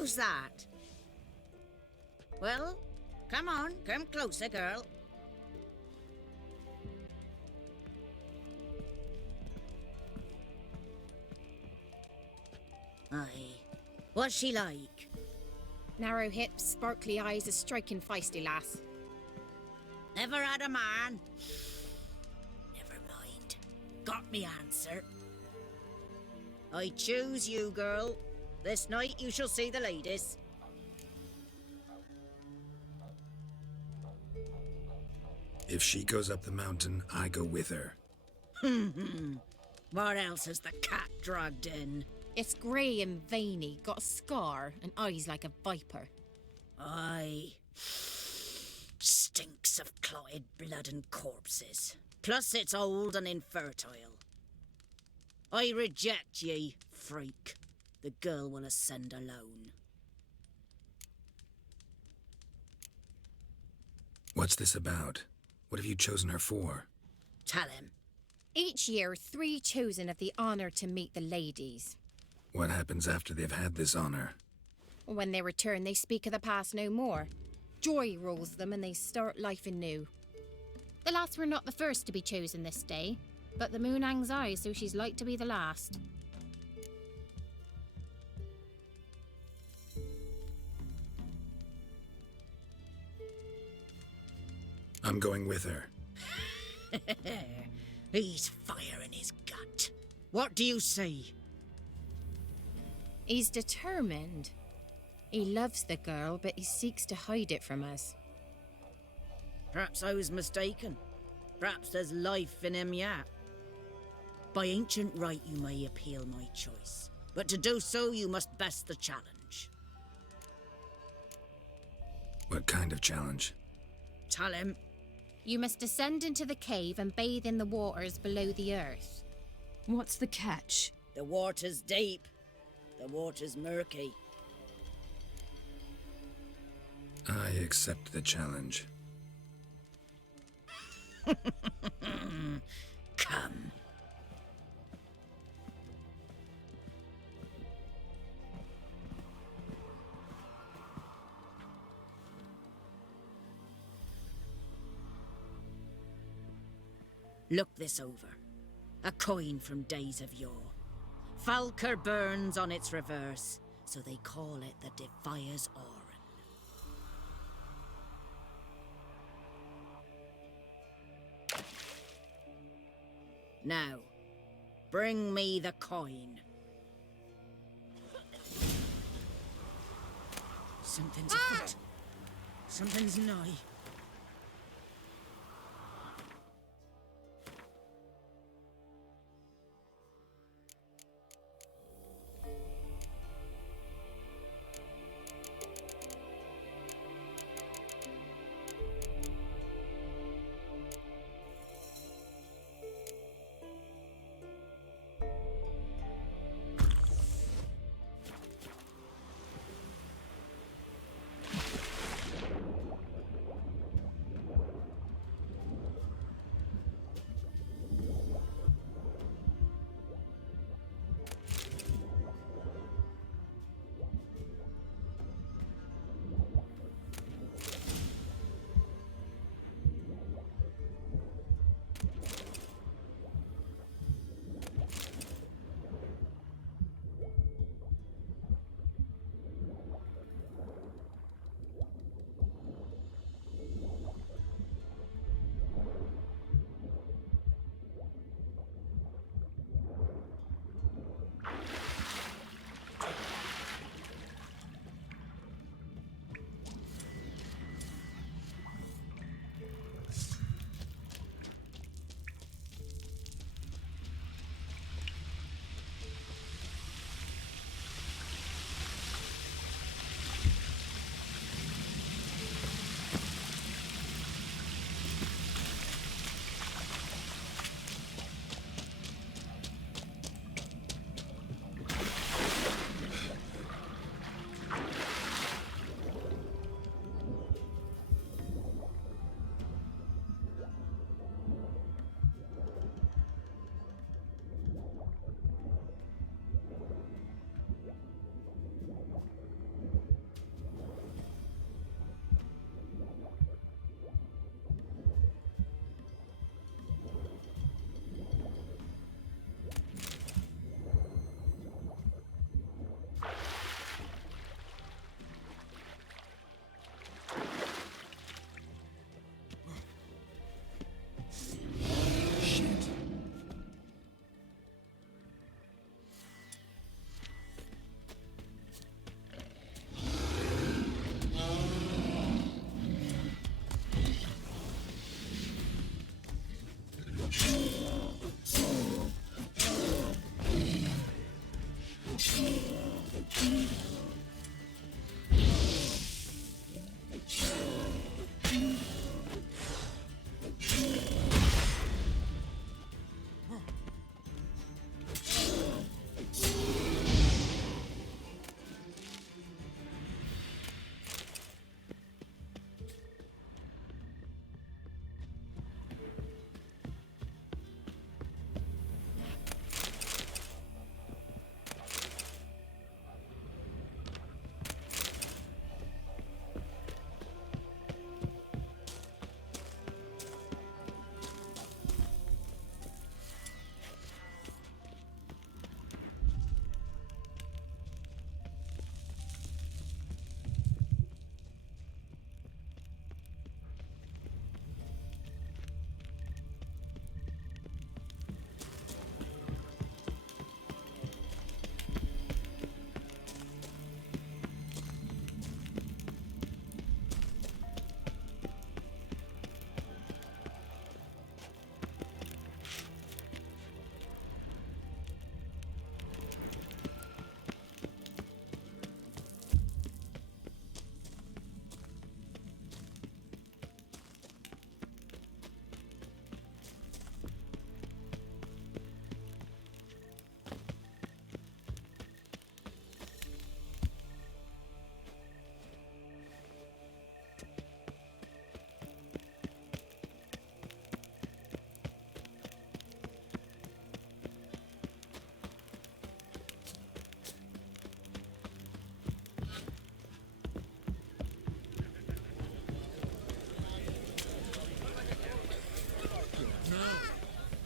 How's that? Well, come on, come closer, girl. Aye. What's she like? Narrow hips, sparkly eyes, a striking feisty lass. Never had a man? Never mind. Got me answer. I choose you, girl. This night you shall see the ladies. If she goes up the mountain, I go with her. What else has the cat dragged in? It's grey and veiny, got a scar, and eyes like a viper. Aye. Stinks of clotted blood and corpses. Plus it's old and infertile. I reject ye, freak. The girl will ascend alone. What's this about? What have you chosen her for? Tell him. Each year, 3 chosen of the honour to meet the ladies. What happens after they've had this honour? When they return, they speak of the past no more. Joy rules them and they start life anew. The lads were not the first to be chosen this day, but the moon hangs high, so she's like to be the last. I'm going with her. He's fire in his gut. What do you say? He's determined. He loves the girl, but he seeks to hide it from us. Perhaps I was mistaken. Perhaps there's life in him yet. By ancient right you may appeal my choice, but to do so you must best the challenge. What kind of challenge? Tell him. You must descend into the cave and bathe in the waters below the earth. What's the catch? The water's deep. The water's murky. I accept the challenge. Come. Look this over. A coin from days of yore. Falker burns on its reverse, so they call it the Defier's Oran. Now, bring me the coin. Something's afoot. Something's nigh.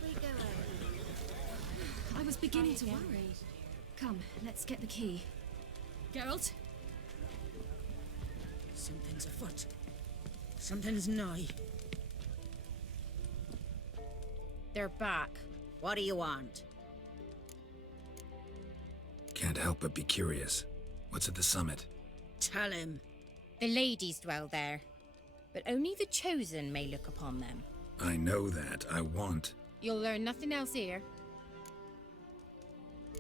We go home. I was beginning to worry. Come, let's get the key. Geralt? Something's afoot. Something's nigh. They're back. What do you want? Can't help but be curious. What's at the summit? Tell him. The ladies dwell there, but only the chosen may look upon them. I know that. I want. You'll learn nothing else here.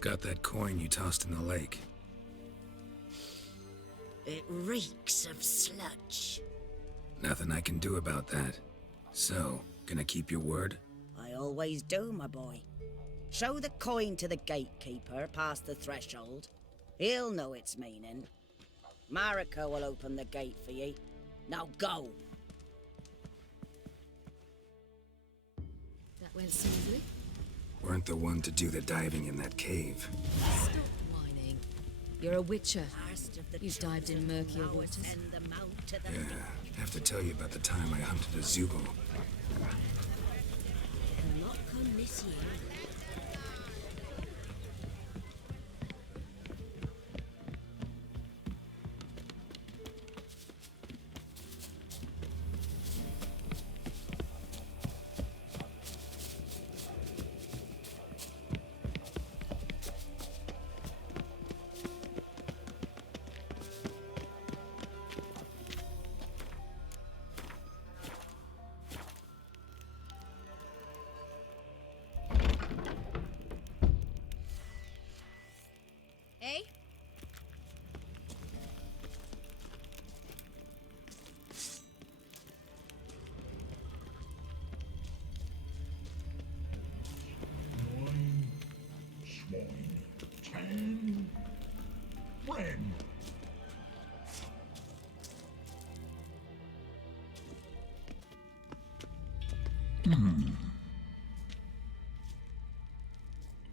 Got that coin you tossed in the lake. It reeks of sludge. Nothing I can do about that. So, gonna keep your word? I always do, my boy. Show the coin to the gatekeeper past the threshold. He'll know its meaning. Marika will open the gate for ye. Now go. That went smoothly. Weren't the one to do the diving in that cave. Stop whining. You're a witcher. Last of the You've dived in chosen murkier will waters. send them out to the Yeah, have to tell you about the time I hunted a Zubul. They'll not come this year. Eh? Swine, tan, red.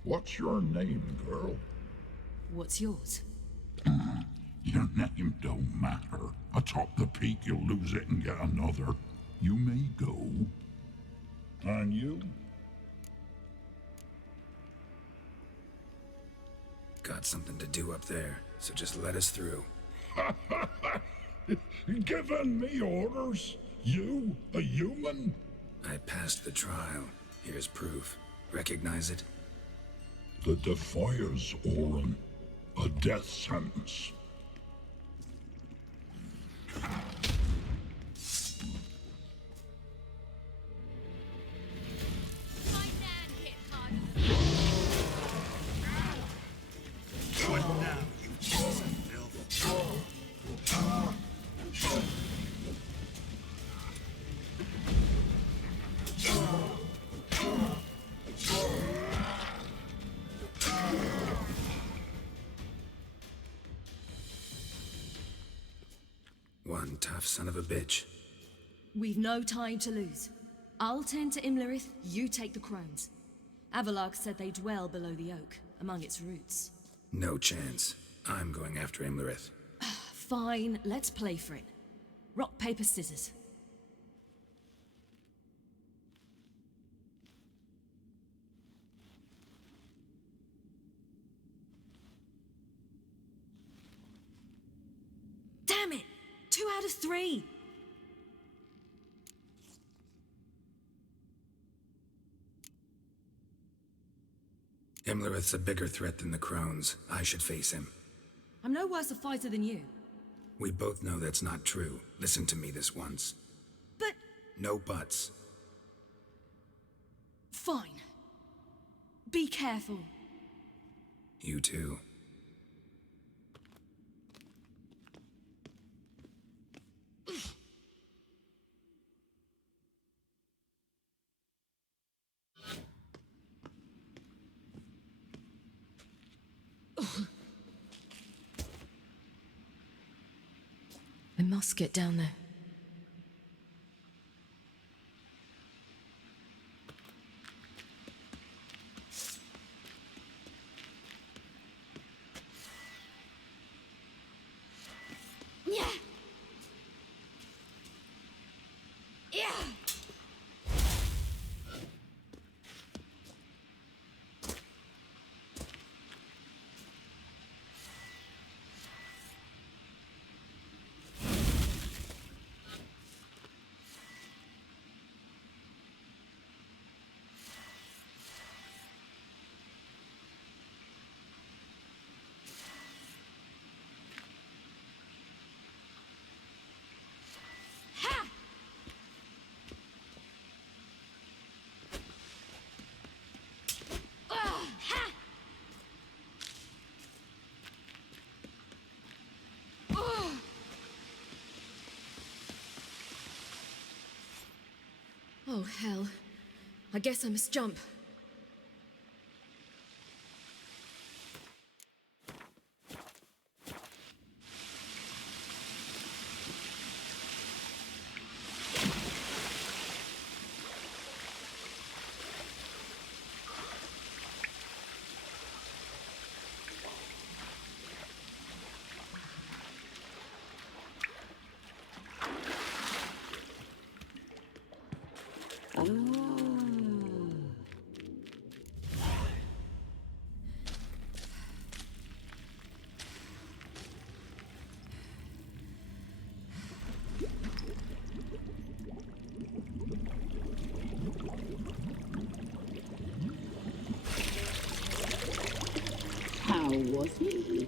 What's your name, girl? What's yours? Your name don't matter. Atop the peak, you'll lose it and get another. You may go. And you? Got something to do up there, so just let us through. Giving me orders? You, a human? I passed the trial. Here's proof. Recognize it? The Defier's Orin. A death sentence. One tough son of a bitch. We've no time to lose. I'll tend to Imlerith, you take the crones. Avalark said they dwell below the oak, among its roots. No chance. I'm going after Imlerith. Fine, let's play for it. Rock, paper, scissors. Damn it! 2 out of 3! Imlerith's a bigger threat than the crones. I should face him. I'm no worse a fighter than you. We both know that's not true. Listen to me this once. But... No buts. fine. Be careful. You too. I must get down there. Yeah. Yeah. Oh, hell. I guess I must jump. How was he?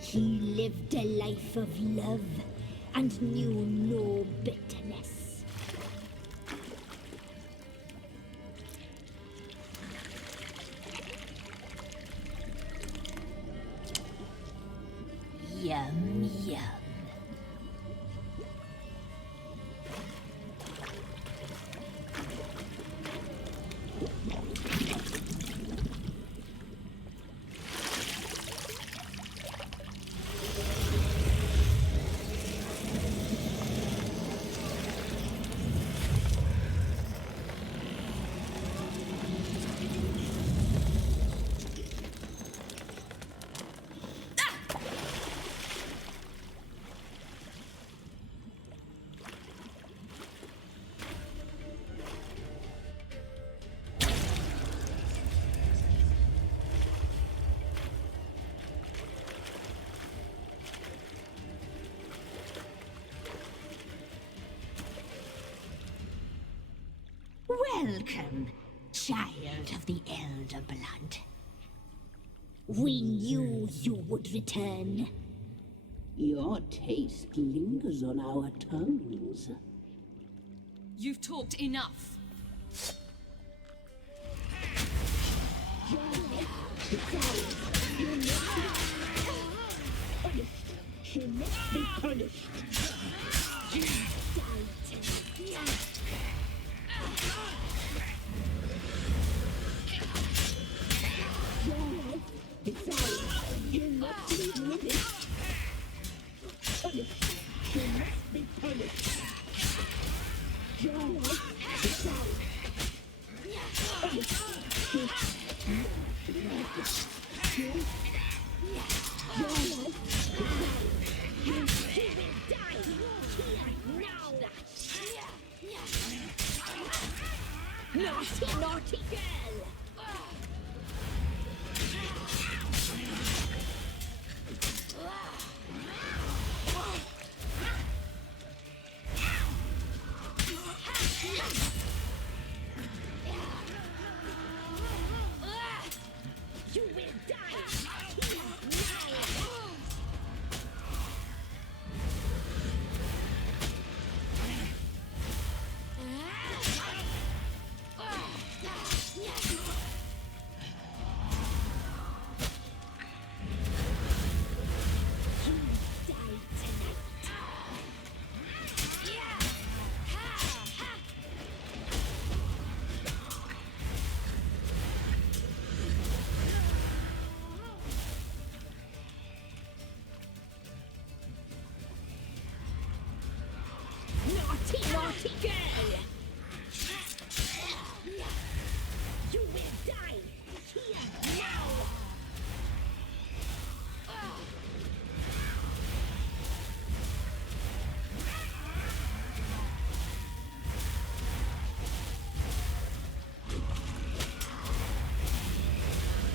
He lived a life of love and knew no bitterness. Yum, yum. Welcome, child of the Elder Blood. We knew you would return. Your taste lingers on our tongues. You've talked enough. She must be punished. You must be with it. Punished. She must be punished. Your life is out. Punished. She must be punished. Your life is out. You will die here now. Naughty, naughty girl. You will die here now. Naughty, naughty girl! You will die here now!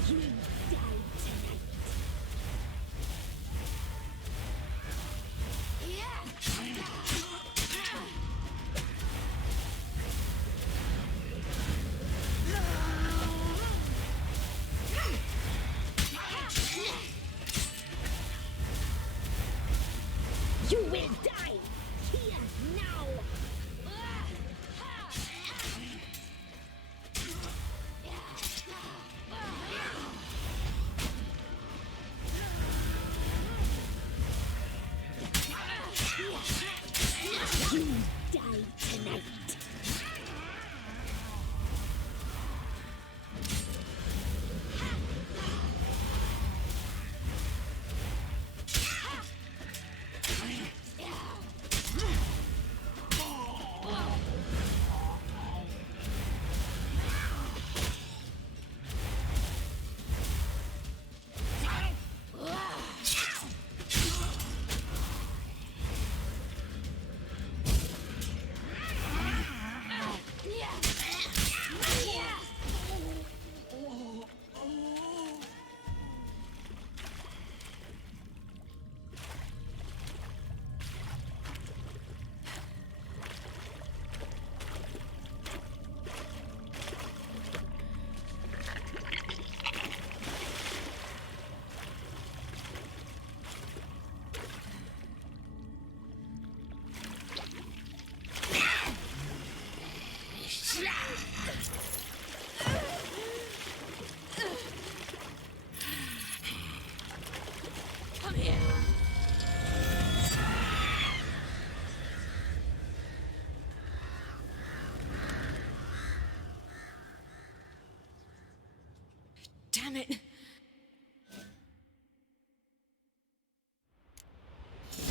You die tonight! You will die here now! You die tonight! right. Damn it!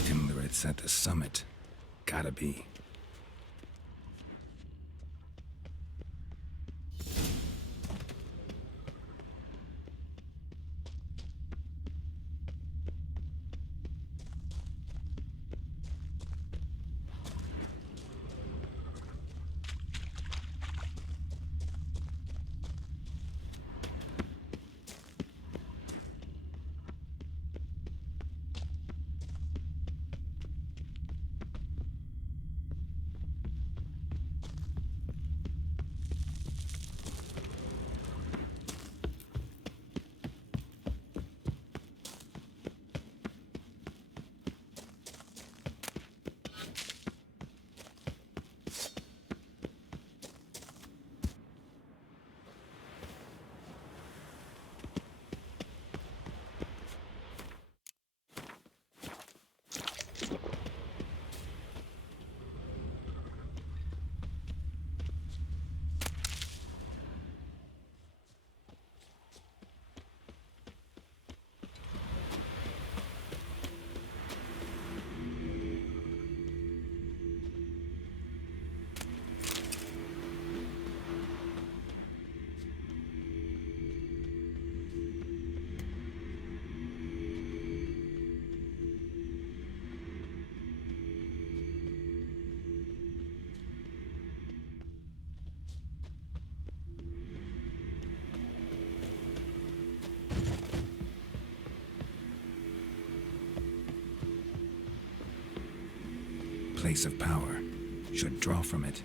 Imlerith's at the summit. Gotta be. Place of power. Should draw from it.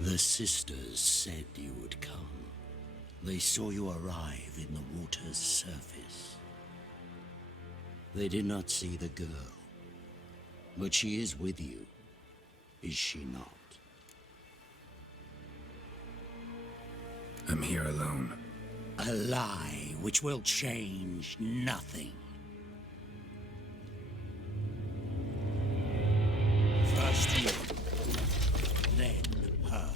The sisters said you would come. They saw you arrive in the water's surface. They did not see the girl, but she is with you. is she not? I'm here alone. A lie which will change nothing. First you, then her.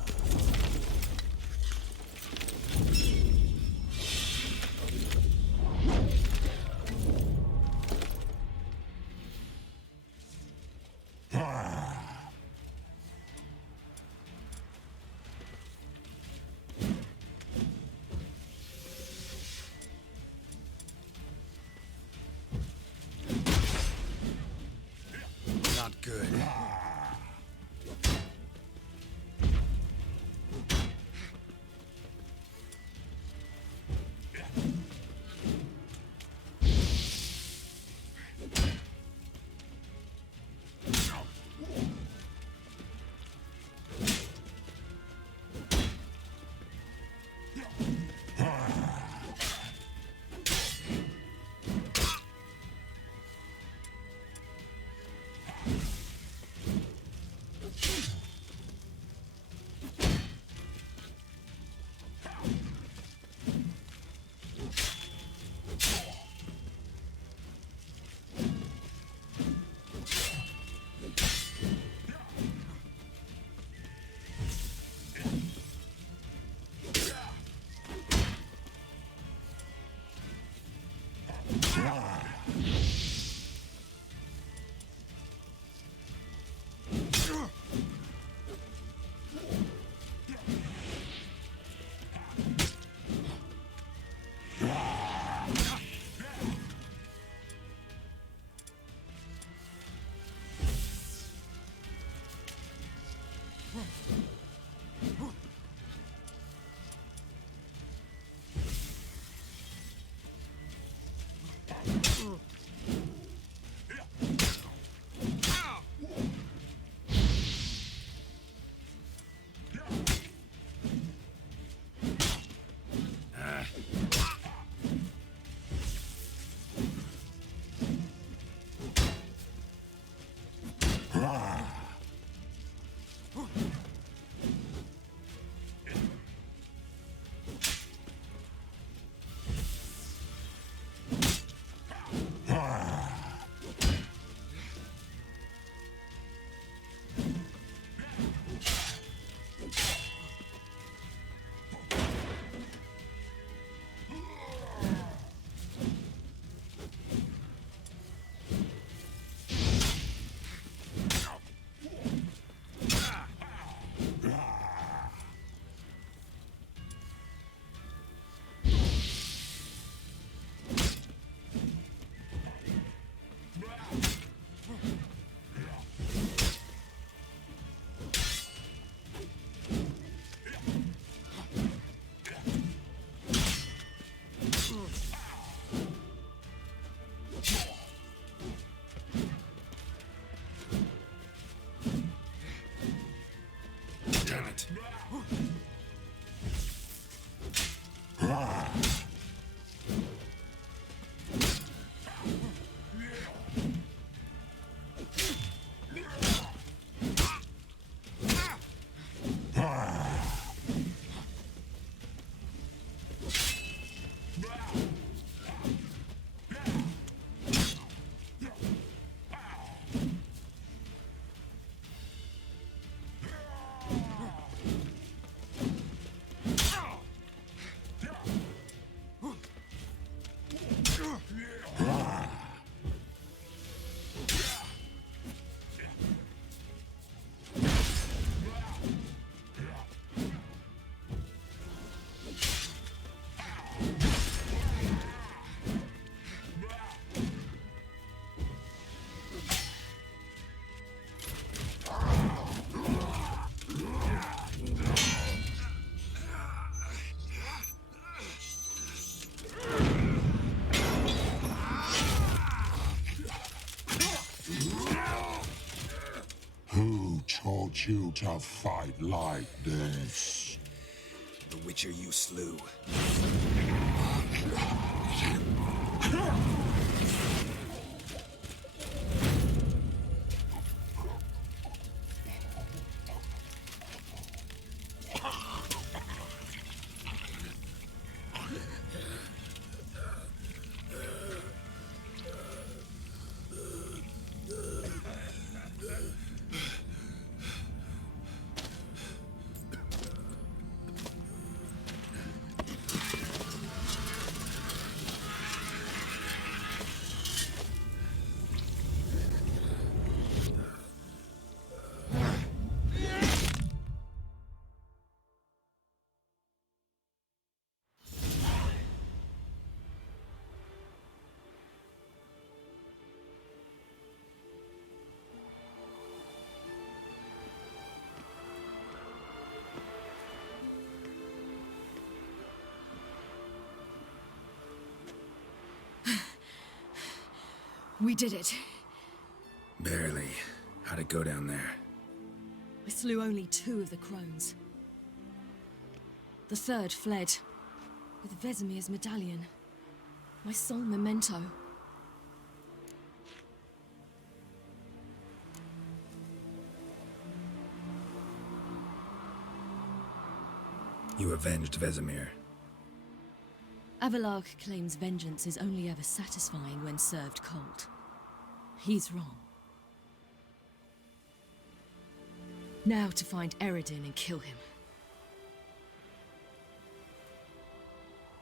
Not good. taught you to fight like this? The Witcher you slew. We did it. Barely. How'd it go down there? I slew only 2 of the crones. The 3rd fled, with Vesemir's medallion. My sole memento. You avenged Vesemir. Avalark claims vengeance is only ever satisfying when served cold. He's wrong. Now to find Eredin and kill him.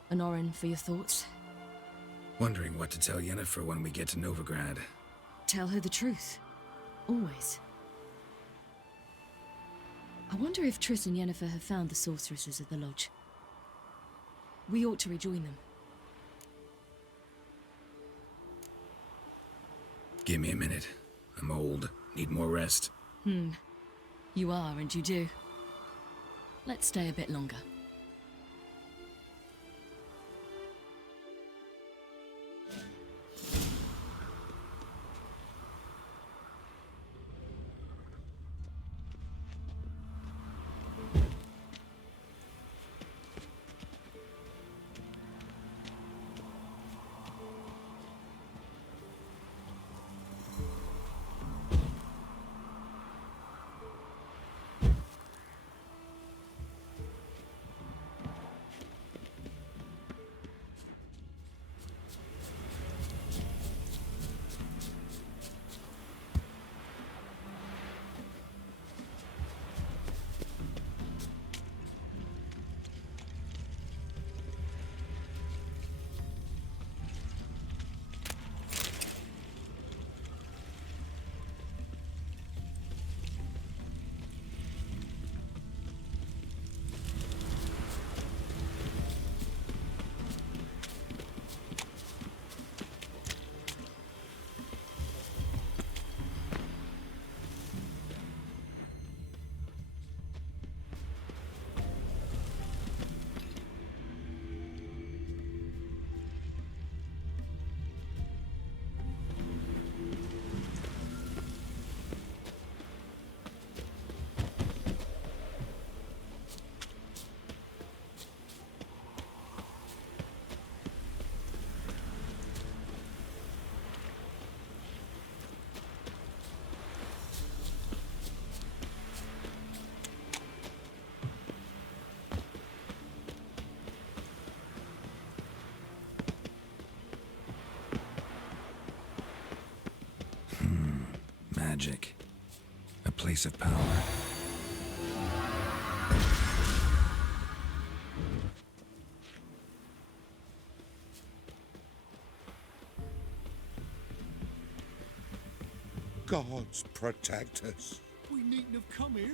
Honorin, for your thoughts? Wondering what to tell Yennefer when we get to Novigrad. Tell her the truth. Always. I wonder if Triss and Yennefer have found the sorceresses at the lodge. We ought to rejoin them. Give me a minute. I'm old. Need more rest. You are, and you do. Let's stay a bit longer. Magic. A place of power. Gods protect us. We needn't have come here.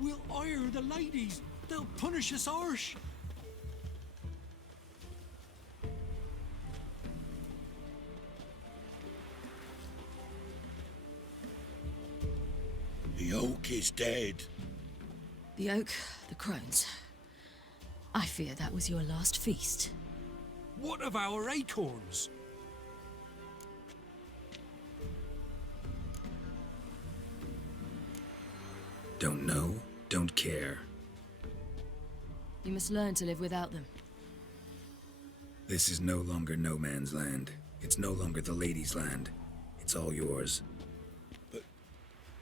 We'll ire the ladies. They'll punish us harsh. The oak is dead. The oak, the crones. I fear that was your last feast. What of our acorns? Don't know, don't care. You must learn to live without them. This is no longer no man's land. It's no longer the lady's land. It's all yours. But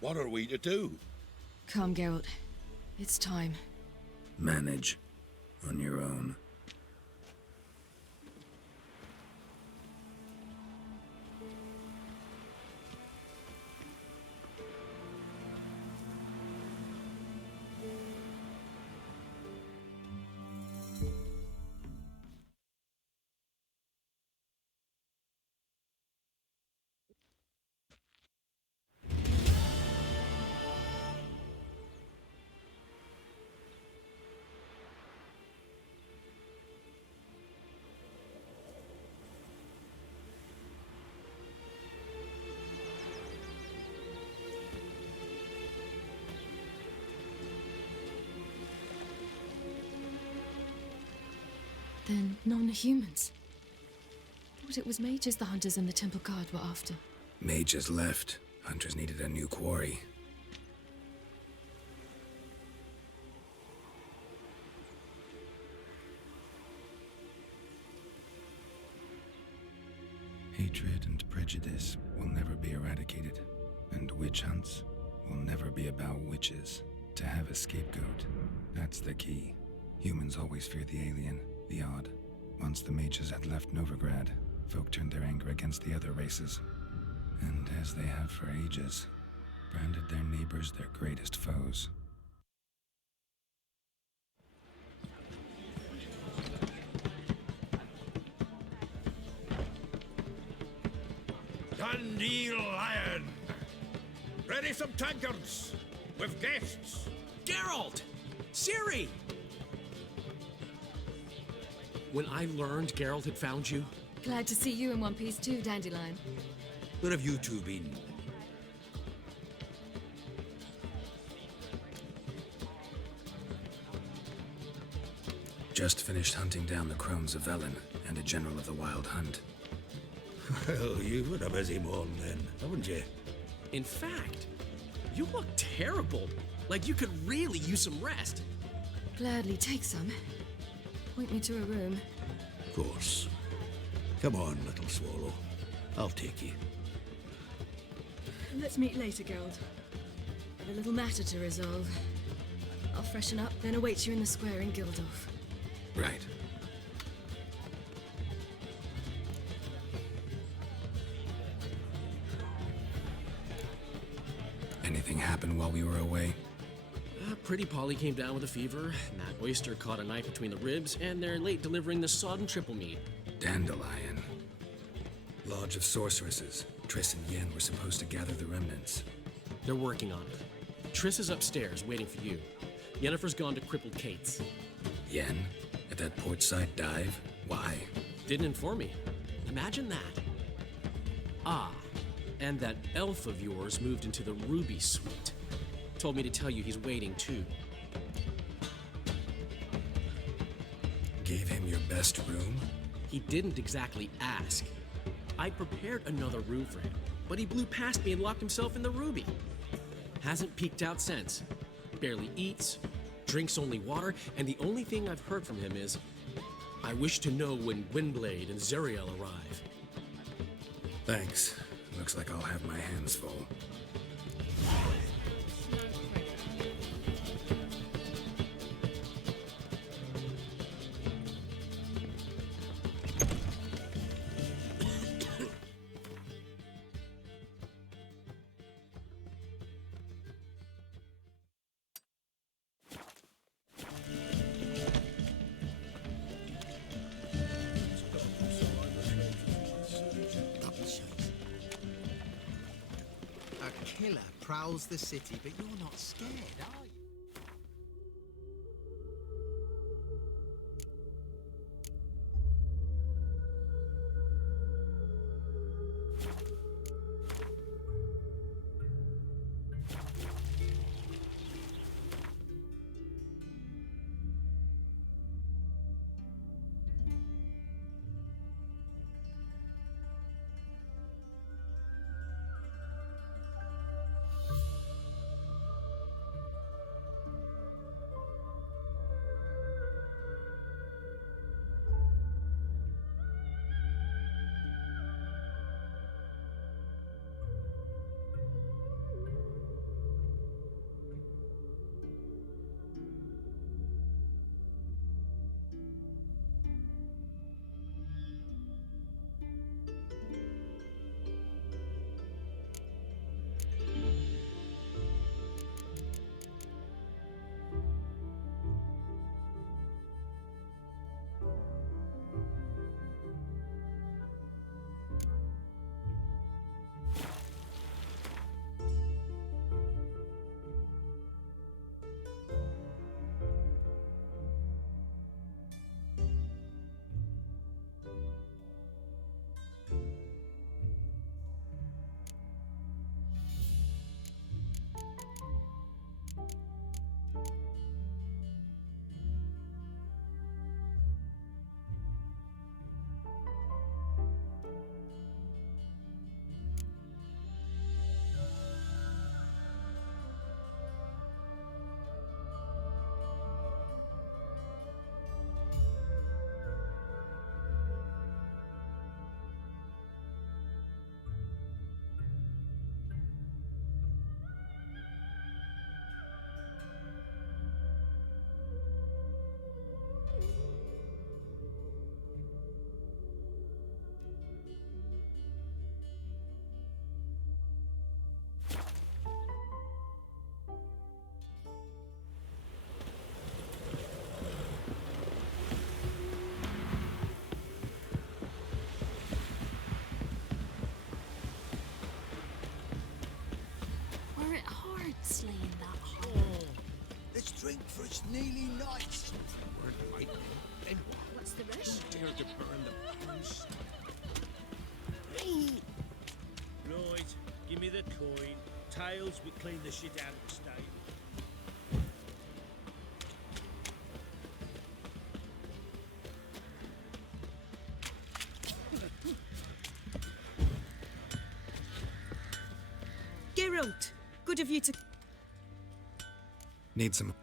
what are we to do? Come, Geralt. It's time. Manage. On your own. Then non-humans. Thought it was mages the hunters and the temple guard were after. Mages left. Hunters needed a new quarry. Hatred and prejudice will never be eradicated, and witch hunts will never be about witches. To have a scapegoat, that's the key. Humans always fear the alien, the odd. Once the mages had left Novigrad, folk turned their anger against the other races. And as they have for ages, branded their neighbors their greatest foes. Dandelion! Ready some tankards! With guests! Geralt! Ciri! When I learned Geralt had found you, Glad to see you in one piece too, Dandelion. Where have you two been? Just finished hunting down the crones of Velen and a general of the Wild Hunt. Well, you've had a busy morning then, haven't you? in fact, you look terrible. Like you could really use some rest. Gladly take some. Point me to a room. Of course. Come on, little swallow. I'll take you. Let's meet later, Geralt. I've a little matter to resolve. I'll freshen up, then await you in the square in Gildorf. Right. Anything happen while we were away? Pretty Polly came down with a fever, Matt Oyster caught a knife between the ribs, and they're late delivering the sodden triple meat. Dandelion. Lodge of Sorceresses. Triss and Yen were supposed to gather the remnants. They're working on it. Triss is upstairs, waiting for you. Yennefer's gone to crippled Kate's. Yen? At that portside dive? Why? Didn't inform me. Imagine that. Ah, and that elf of yours moved into the Ruby Suite. Told me to tell you he's waiting too. Gave him your best room? He didn't exactly ask. I prepared another room for him, but he blew past me and locked himself in the Ruby. Hasn't peeked out since. Barely eats, drinks only water, and the only thing I've heard from him is, I wish to know when Windblade and Zuriel arrive. Thanks. Looks like I'll have my hands full. A killer prowls the city, but you're not scared, are you? it hard slaying that hard. Oh, let's drink for it's nearly night. Weren't lightning. Then what? What's the rush? Who dared to burn the house? Right, give me the coin. Tails, we clean the shit out of the stable. Geralt, good of you to... Need some.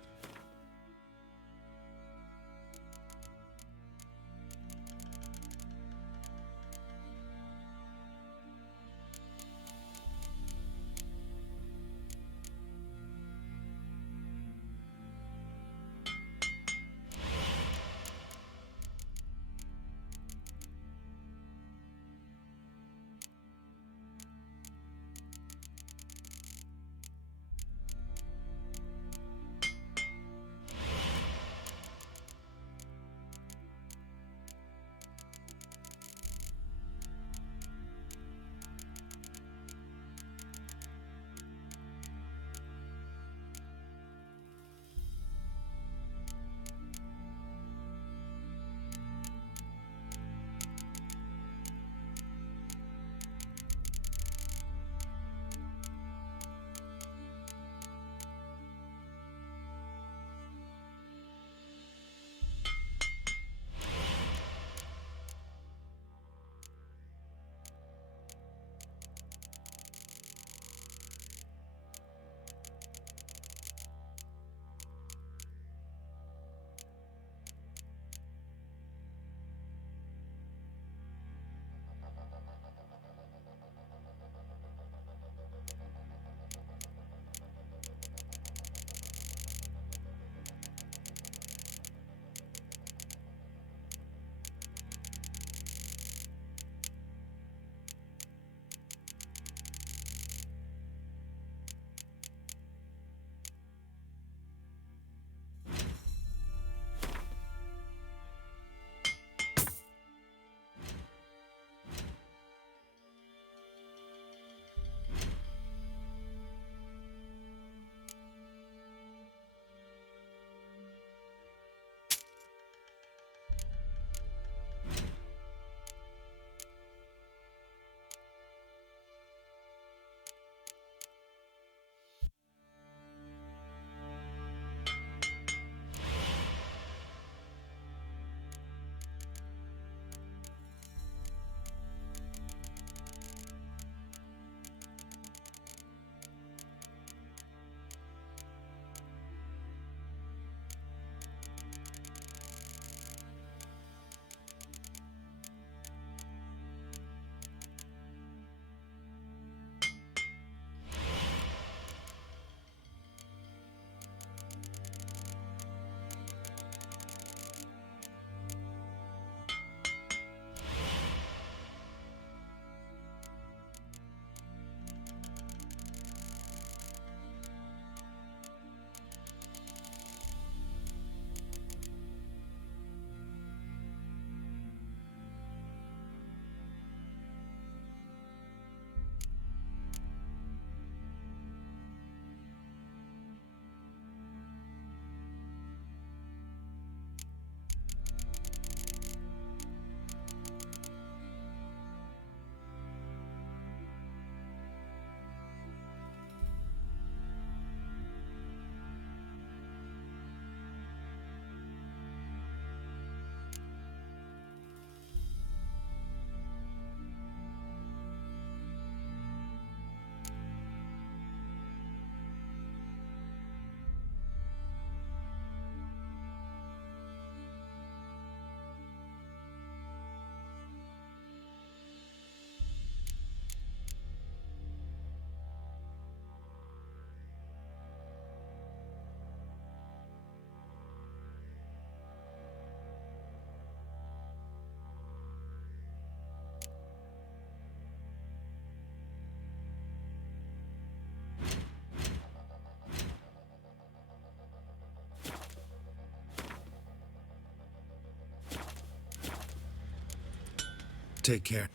Take care.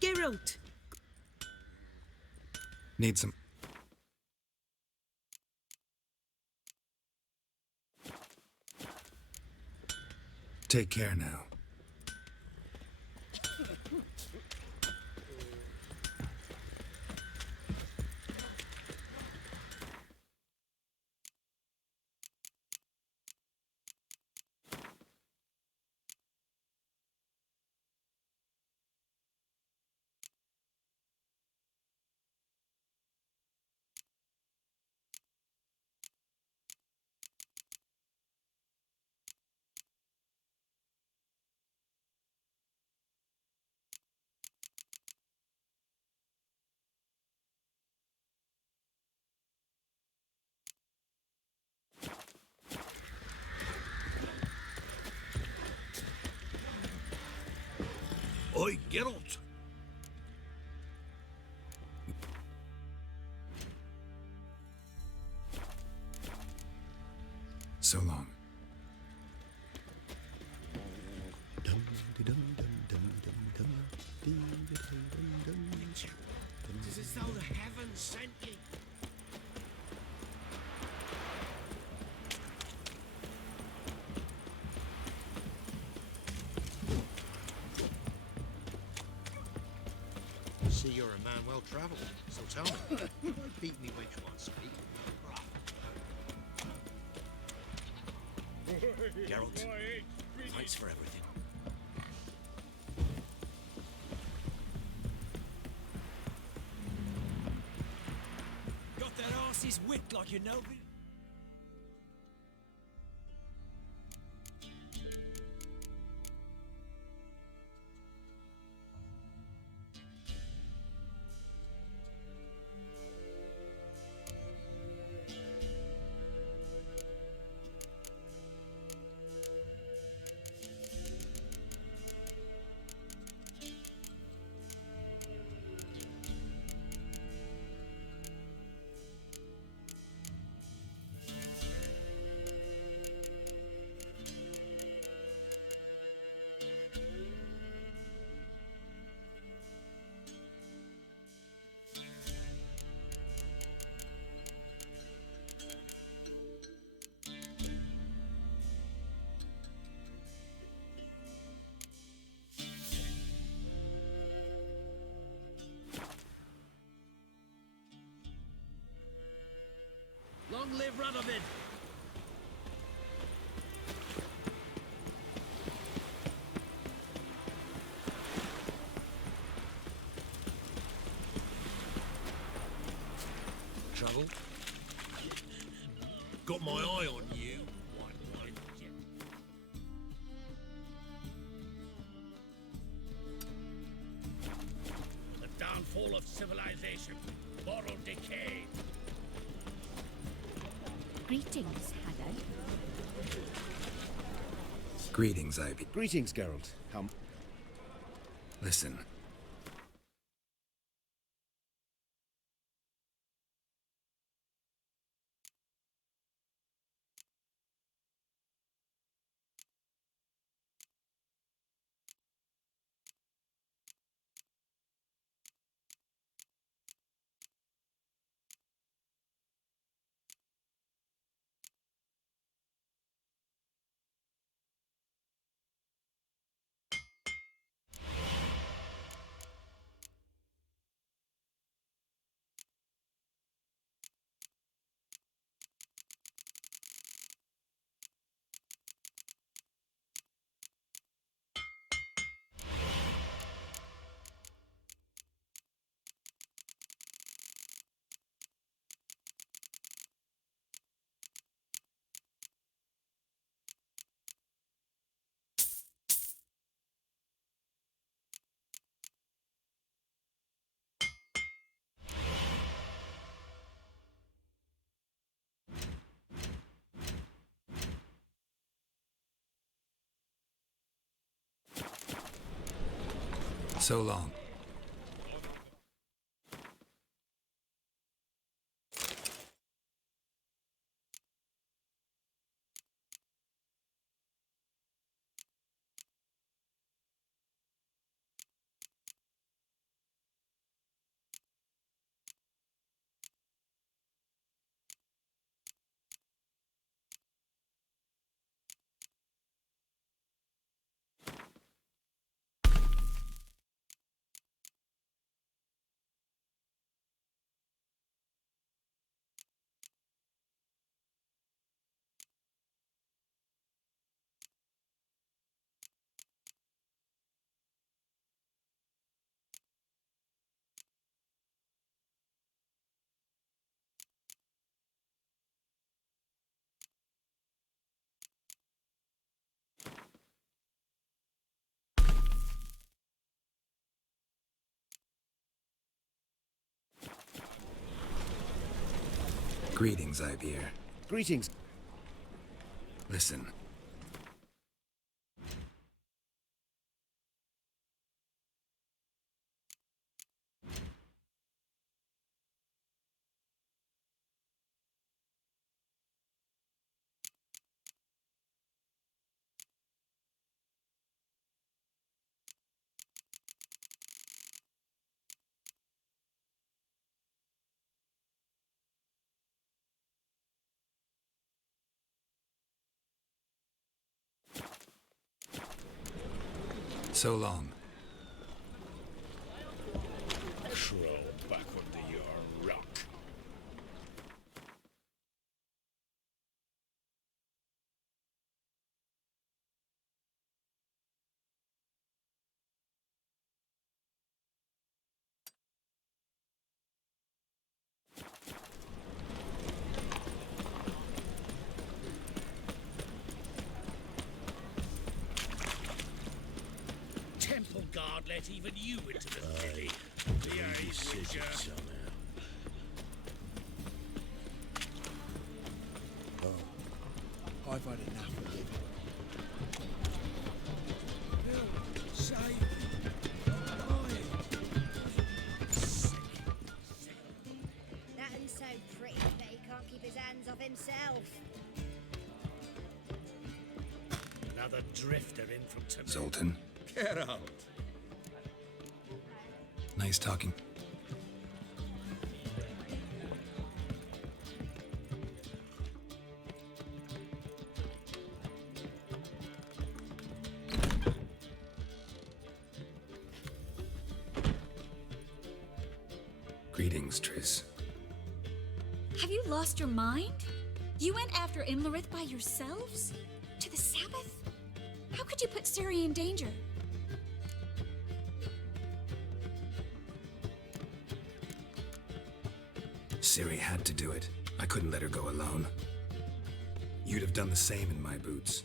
Geralt! Need some. Take care now. Oi, Geralt! So long. It is as though the heavens sent ye. See, you're a man well travelled, so tell me, why beat me when you want speak? Geralt, thanks for everything. Got that arse's wit like you know it. Long live Radovid! Trouble? Got my eye on you. The downfall of civilization, moral decay. Greetings, Hannah. Greetings, Ivy. Greetings, Geralt. How... Listen. So long. Greetings, Ibeer. Greetings. Listen. So long. Crawl back under your rock. Temple guard let even you into the city. Behave, Witcher. Oh, I've had enough of living. No, save me. That one's so pretty that he can't keep his hands off himself. Another drifter in from tonight. Zoltan. Get out. Nice talking. Greetings, Triss. Have you lost your mind? You went after Imlerith by yourselves? To the Sabbath? How could you put Ciri in danger? Ciri had to do it. I couldn't let her go alone. You'd have done the same in my boots.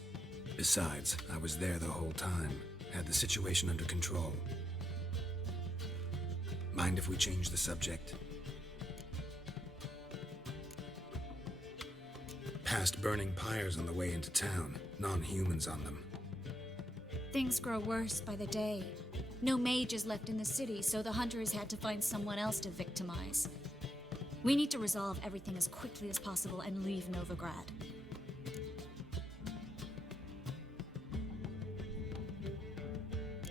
Besides, I was there the whole time. Had the situation under control. Mind if we change the subject? Past burning pyres on the way into town. Non-humans on them. Things grow worse by the day. No mages left in the city, so the hunters had to find someone else to victimize. We need to resolve everything as quickly as possible and leave Novigrad.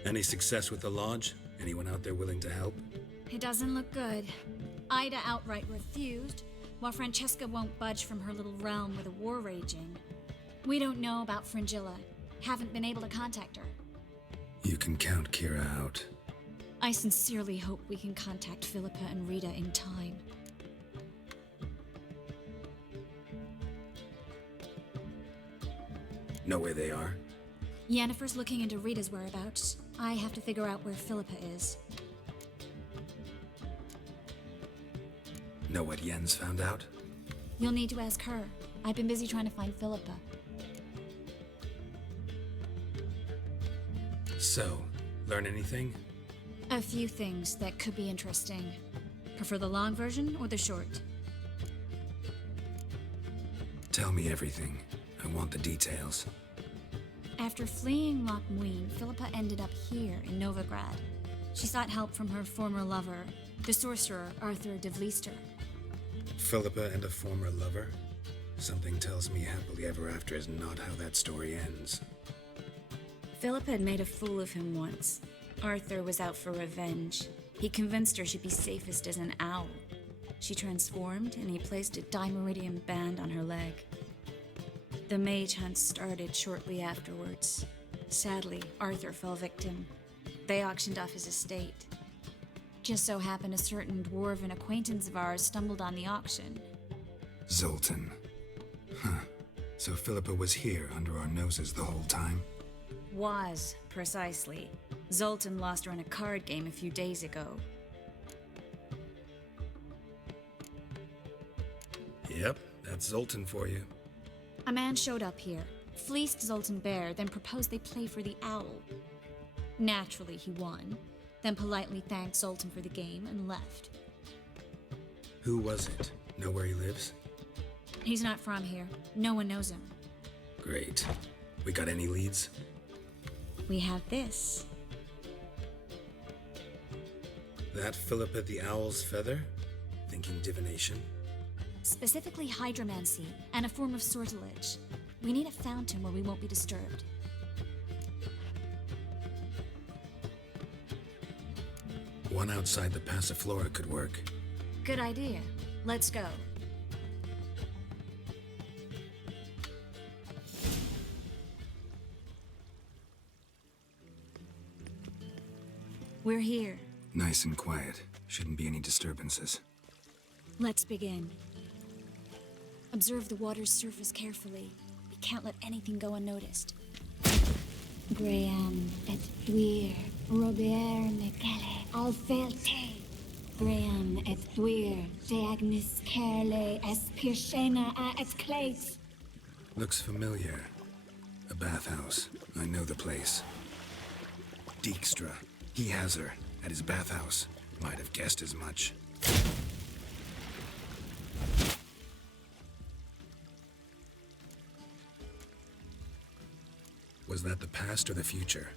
Any success with the lodge? Anyone out there willing to help? It doesn't look good. Ida outright refused, while Francesca won't budge from her little realm with a war raging. We don't know about Fringilla. Haven't been able to contact her. You can count Kira out. I sincerely hope we can contact Philippa and Rita in time. Know where they are? Yennefer's looking into Rita's whereabouts. I have to figure out where Philippa is. Know what Yen's found out? You'll need to ask her. I've been busy trying to find Philippa. So, learn anything? A few things that could be interesting. Prefer the long version or the short? Tell me everything. I want the details. After fleeing Loch Muin, Philippa ended up here in Novigrad. She sought help from her former lover, the sorcerer Arthur de Vlister. Philippa and a former lover? Something tells me happily ever after is not how that story ends. Philippa had made a fool of him once. Arthur was out for revenge. He convinced her she'd be safest as an owl. She transformed, and he placed a dimeridium band on her leg. The mage hunt started shortly afterwards. Sadly, Arthur fell victim. They auctioned off his estate. Just so happened a certain dwarven acquaintance of ours stumbled on the auction. Zoltan. Huh. So Philippa was here under our noses the whole time? Was, precisely. Zoltan lost her in a card game a few days ago. Yep, that's Zoltan for you. A man showed up here, fleeced Zoltan bare, then proposed they play for the owl. Naturally, he won, then politely thanked Zoltan for the game and left. Who was it? Know where he lives? He's not from here. No one knows him. Great. We got any leads? We have this. That Philippa the Owl's feather? Thinking divination? Specifically hydromancy, and a form of sortilege. We need a fountain where we won't be disturbed. One outside the Passiflora could work. Good idea. Let's go. We're here. Nice and quiet. Shouldn't be any disturbances. Let's begin. Observe the water's surface carefully. We can't let anything go unnoticed. Graham et Dwyer, Robert Mekele, Alfelte. Graham et Dwyer, Deagnis Kerle, es Pirshena a et Clate. Looks familiar. A bathhouse. I know the place. Dijkstra. He has her. At his bathhouse. Might have guessed as much. Was that the past or the future?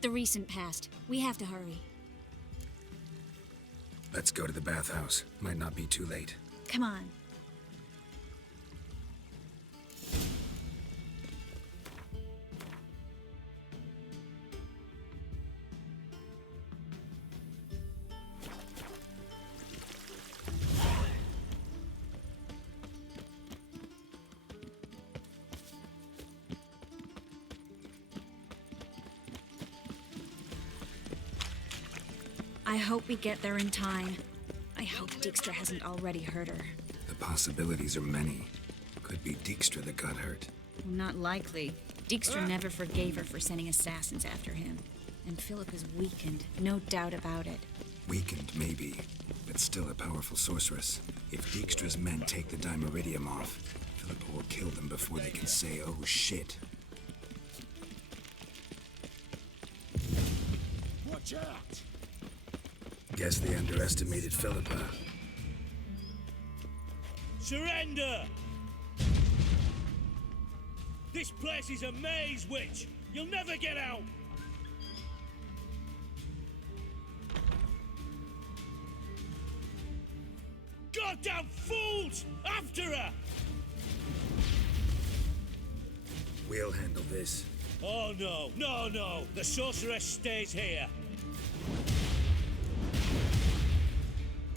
The recent past. We have to hurry. Let's go to the bathhouse. Might not be too late. Come on. I hope we get there in time. I hope Dijkstra hasn't already hurt her. The possibilities are many. Could be Dijkstra that got hurt. Not likely. Dijkstra never forgave her for sending assassins after him. And Philip is weakened, no doubt about it. Weakened, maybe, but still a powerful sorceress. If Dijkstra's men take the Dimeridium off, Philippa will kill them before they can say, oh shit. Watch out! Guess they underestimated Philippa. Surrender! This place is a maze, witch! You'll never get out! Goddamn fools! After her! We'll handle this. Oh no, no, no! The sorceress stays here!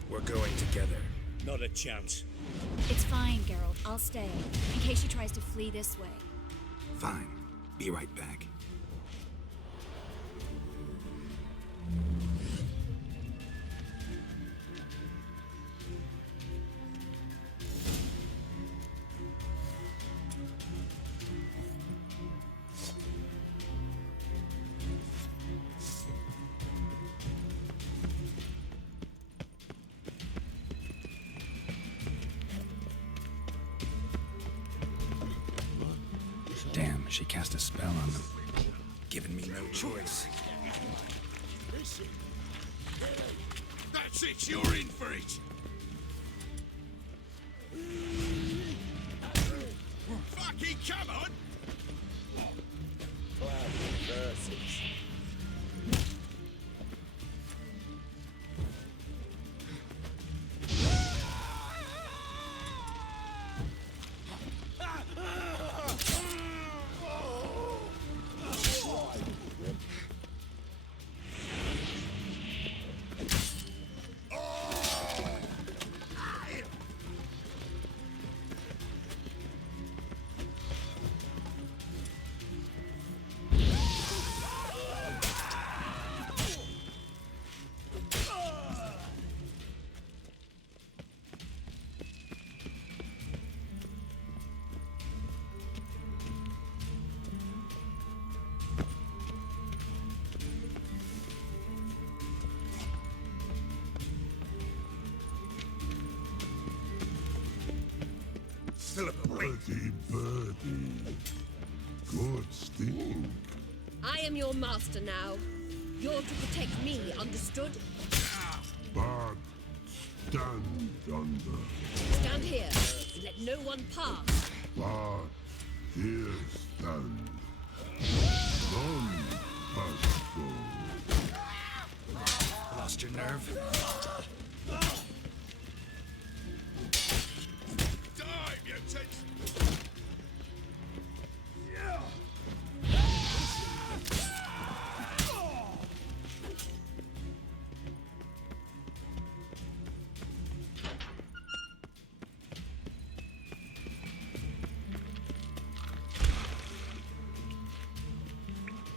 We're going together. Not a chance. It's fine, Geralt. I'll stay, in case she tries to flee this way. Fine. Be right back. Damn, she cast a spell on them. Giving me no choice. That's it, you're in for it! Fucking come on! Birdie, birdie. Good sting. I am your master now. You're to protect me, understood? Bad. Stand under. Stand here. Let no one pass. But here stand. None must go. Lost your nerve? Die, mutant!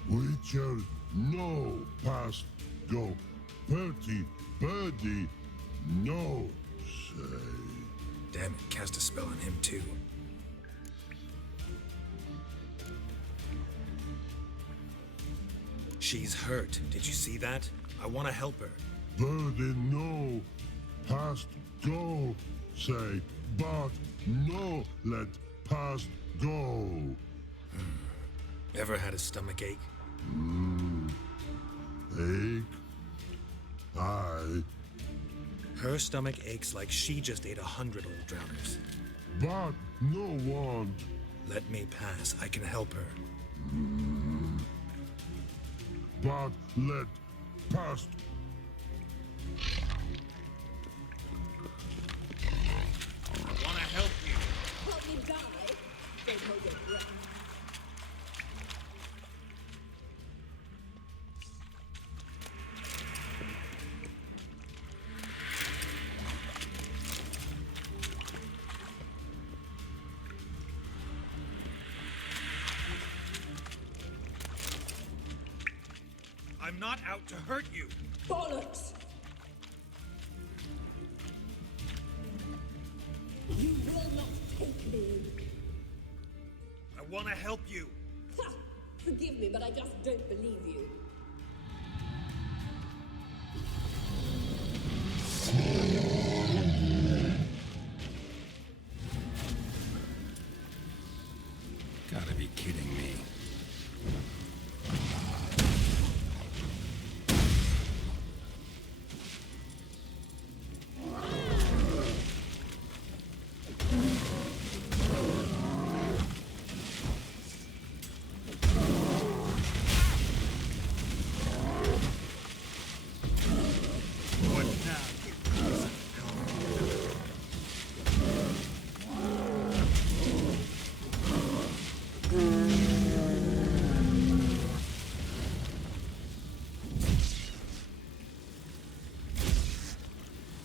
Witcher, no past go. Bertie, birdie, no say. Damn it, cast a spell on him too. She's hurt. Did you see that? I want to help her. Birdie, no past go say. But no let past go. Ever had a stomach ache? Ache? Aye. Her stomach aches like she just ate 100 old drowners. But no want. Let me pass. I can help her. But let past. Wanna help you? Help me die? Don't hold your breath. I'm not out to hurt you. Bollocks! You will not take me. I want to help you. Ha! Forgive me, but I just don't believe you. Gotta be kidding me.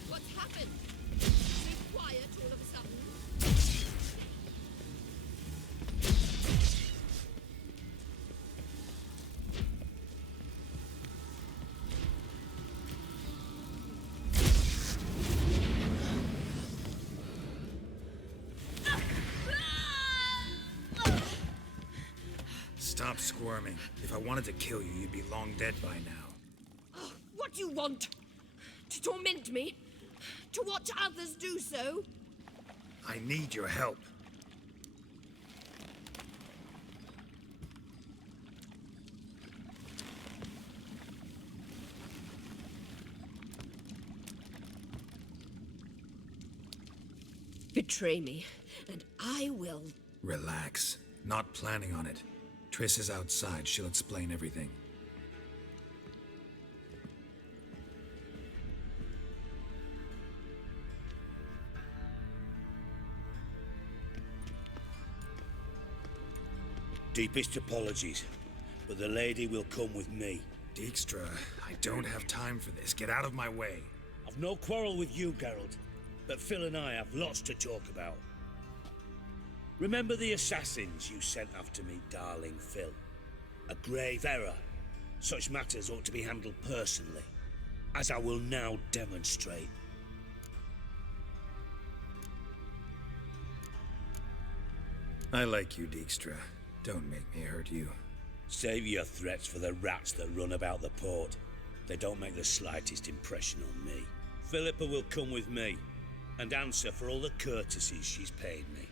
What's happened? Be quiet all of a sudden. Stop squirming. If I wanted to kill you, you'd be long dead by now. What do you want? To torment me? To watch others do so? I need your help. Betray me, and I will. Relax. Not planning on it. Triss is outside. She'll explain everything. Deepest apologies, but the lady will come with me. Dijkstra, I don't have time for this. Get out of my way. I've no quarrel with you, Geralt, but Phil and I have lots to talk about. Remember the assassins you sent after me, darling Phil? A grave error. Such matters ought to be handled personally, as I will now demonstrate. I like you, Dijkstra. Don't make me hurt you. Save your threats for the rats that run about the port. They don't make the slightest impression on me. Philippa will come with me, and answer for all the courtesies she's paid me.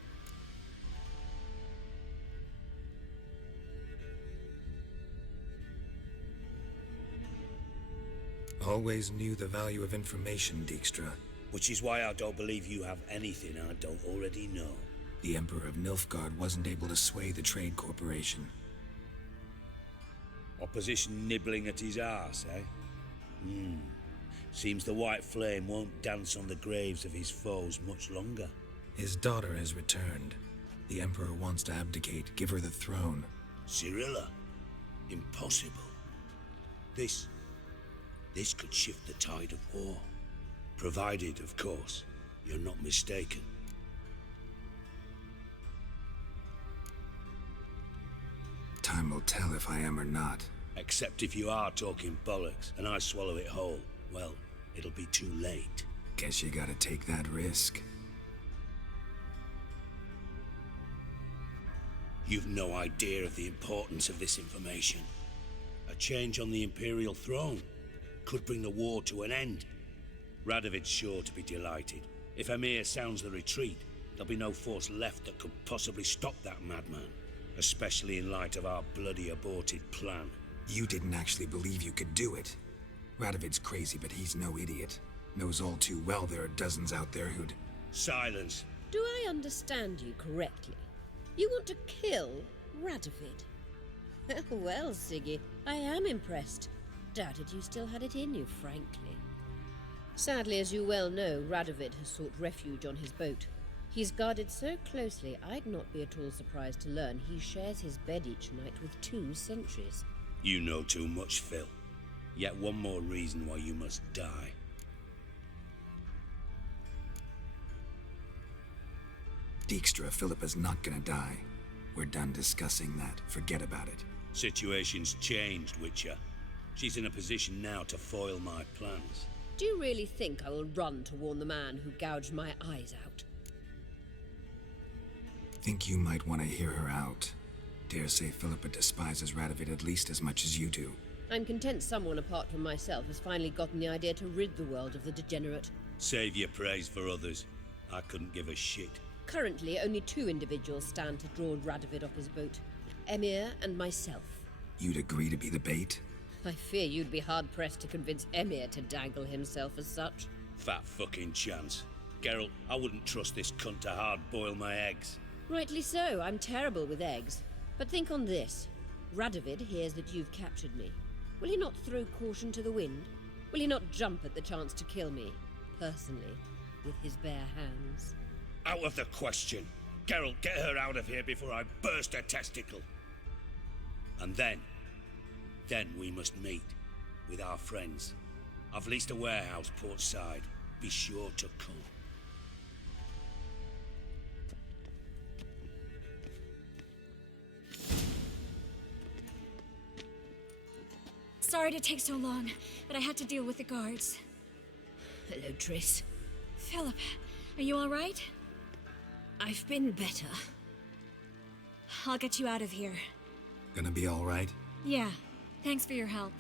Always knew the value of information, Dijkstra. Which is why I don't believe you have anything I don't already know. The Emperor of Nilfgaard wasn't able to sway the Trade Corporation. Opposition nibbling at his arse, eh? Seems the White Flame won't dance on the graves of his foes much longer. His daughter has returned. The Emperor wants to abdicate, give her the throne. Cyrilla? Impossible. This could shift the tide of war. Provided, of course, you're not mistaken. Time will tell if I am or not. Except if you are talking bollocks, and I swallow it whole. Well, it'll be too late. Guess you gotta take that risk. You've no idea of the importance of this information. A change on the Imperial throne could bring the war to an end. Radovid's sure to be delighted. If Emir sounds the retreat, there'll be no force left that could possibly stop that madman. Especially in light of our bloody aborted plan. You didn't actually believe you could do it. Radovid's crazy, but he's no idiot. Knows all too well there are dozens out there who'd... Silence. Do I understand you correctly? You want to kill Radovid? Well, Siggy, I am impressed. Doubted you still had it in you, frankly. Sadly, as you well know, Radovid has sought refuge on his boat. He's guarded so closely, I'd not be at all surprised to learn he shares his bed each night with 2 sentries. You know too much, Phil. Yet one more reason why you must die. Dijkstra, Philippa's not gonna die. We're done discussing that. Forget about it. Situation's changed, Witcher. She's in a position now to foil my plans. Do you really think I will run to warn the man who gouged my eyes out? Think you might want to hear her out. Dare say Philippa despises Radovid at least as much as you do. I'm content someone apart from myself has finally gotten the idea to rid the world of the degenerate. Save your praise for others. I couldn't give a shit. Currently, only 2 individuals stand to draw Radovid off his boat. Emir and myself. You'd agree to be the bait? I fear you'd be hard-pressed to convince Emir to dangle himself as such. Fat fucking chance. Geralt, I wouldn't trust this cunt to hard-boil my eggs. Rightly so, I'm terrible with eggs. But think on this. Radovid hears that you've captured me. Will he not throw caution to the wind? Will he not jump at the chance to kill me, personally, with his bare hands? Out of the question. Geralt, get her out of here before I burst a testicle. And then we must meet with our friends. I've leased a warehouse portside. Be sure to come. Sorry to take so long, but I had to deal with the guards. Hello, Triss. Philip, are you all right? I've been better. I'll get you out of here. Gonna be all right? Yeah. Thanks for your help.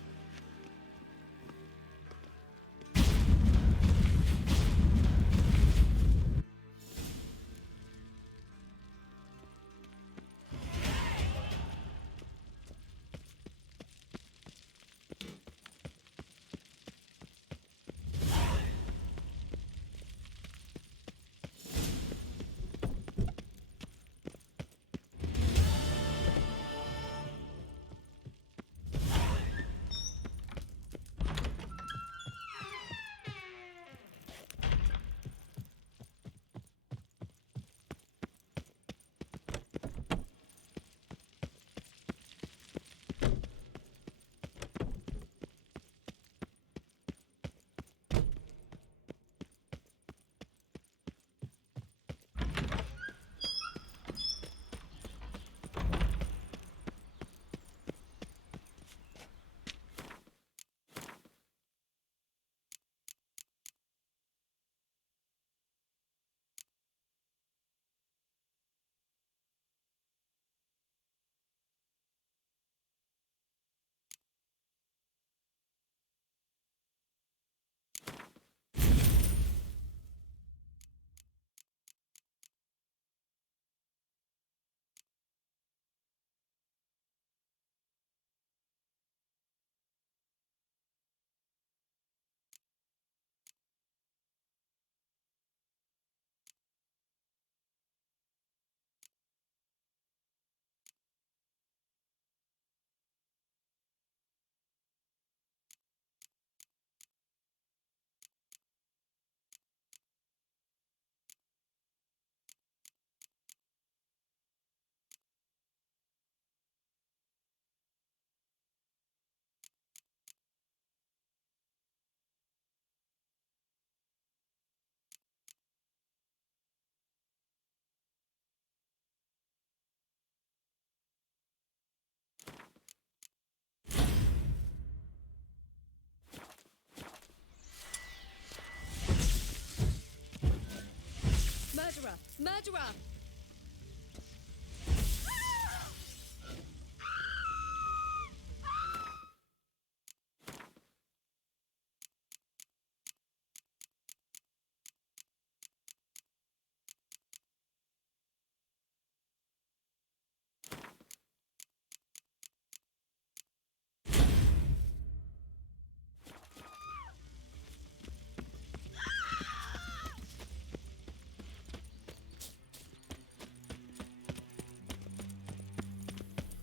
Murderer! Murderer!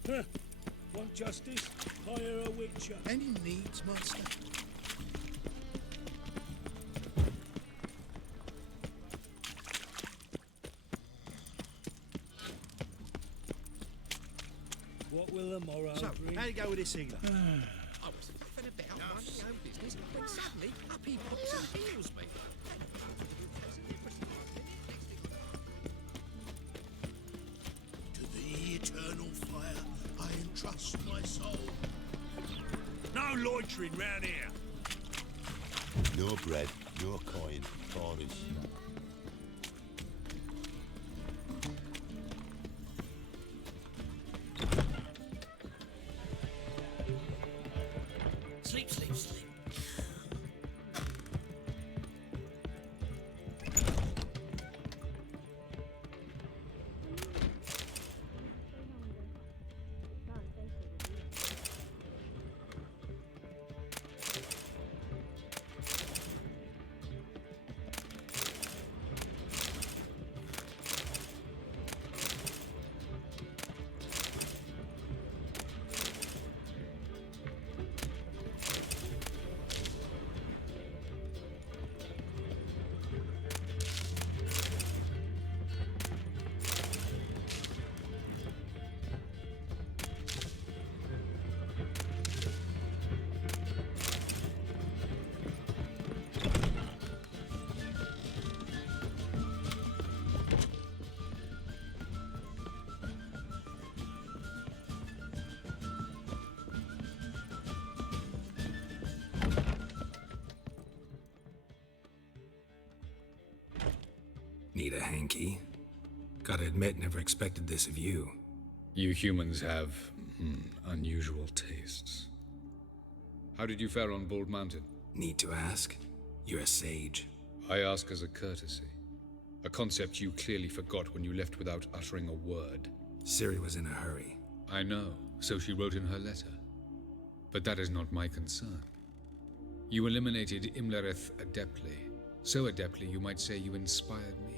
Huh. Want justice? Hire a witcher. Any needs, master? What will the morrow So, bring? how you go with this healer? I was flipping about minding my own business when suddenly up he pops and heals me. To the eternal fire, I entrust my soul. No loitering round here. No bread, no coin, Taurus. Sleep, sleep, sleep. Need a hanky? Gotta admit, never expected this of you. You humans have unusual tastes. How did you fare on Bald Mountain? Need to ask? You're a sage. I ask as a courtesy. A concept you clearly forgot when you left without uttering a word. Ciri was in a hurry. I know, so she wrote in her letter. But that is not my concern. You eliminated Imlerith adeptly. So adeptly, you might say you inspired me.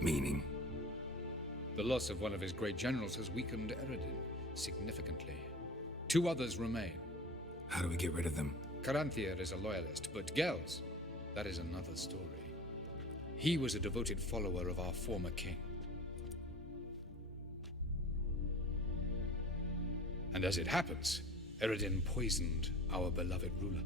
Meaning? The loss of one of his great generals has weakened Eredin significantly. 2 others remain. How do we get rid of them? Caranthier is a loyalist, but Gels, that is another story. He was a devoted follower of our former king. And as it happens, Eredin poisoned our beloved ruler.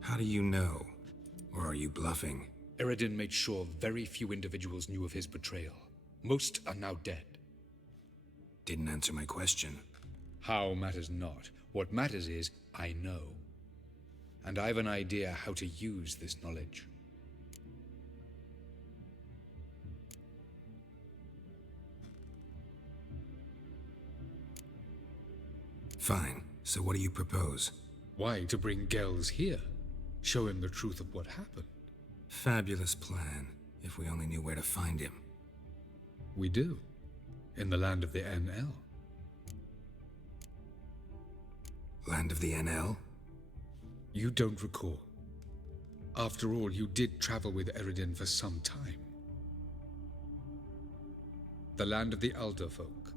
How do you know? Or are you bluffing? Eredin made sure very few individuals knew of his betrayal. Most are now dead. Didn't answer my question. How matters not. What matters is, I know. And I have an idea how to use this knowledge. Fine. So what do you propose? Why, to bring Gels here. Show him the truth of what happened. Fabulous plan, if we only knew where to find him. We do. In the land of the NL. Land of the NL? You don't recall. After all, you did travel with Eredin for some time. The land of the Alderfolk.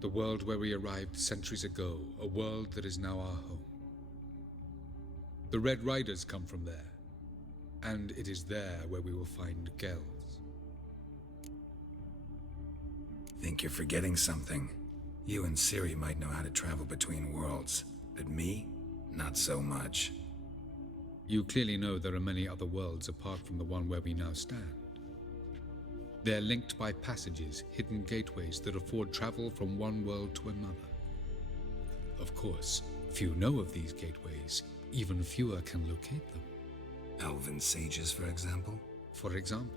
The world where we arrived centuries ago. A world that is now our home. The Red Riders come from there. And it is there where we will find Gels. Think you're forgetting something. You and Ciri might know how to travel between worlds, but me? Not so much. You clearly know there are many other worlds apart from the one where we now stand. They're linked by passages, hidden gateways that afford travel from one world to another. Of course, few know of these gateways, even fewer can locate them. Elven sages, for example? For example.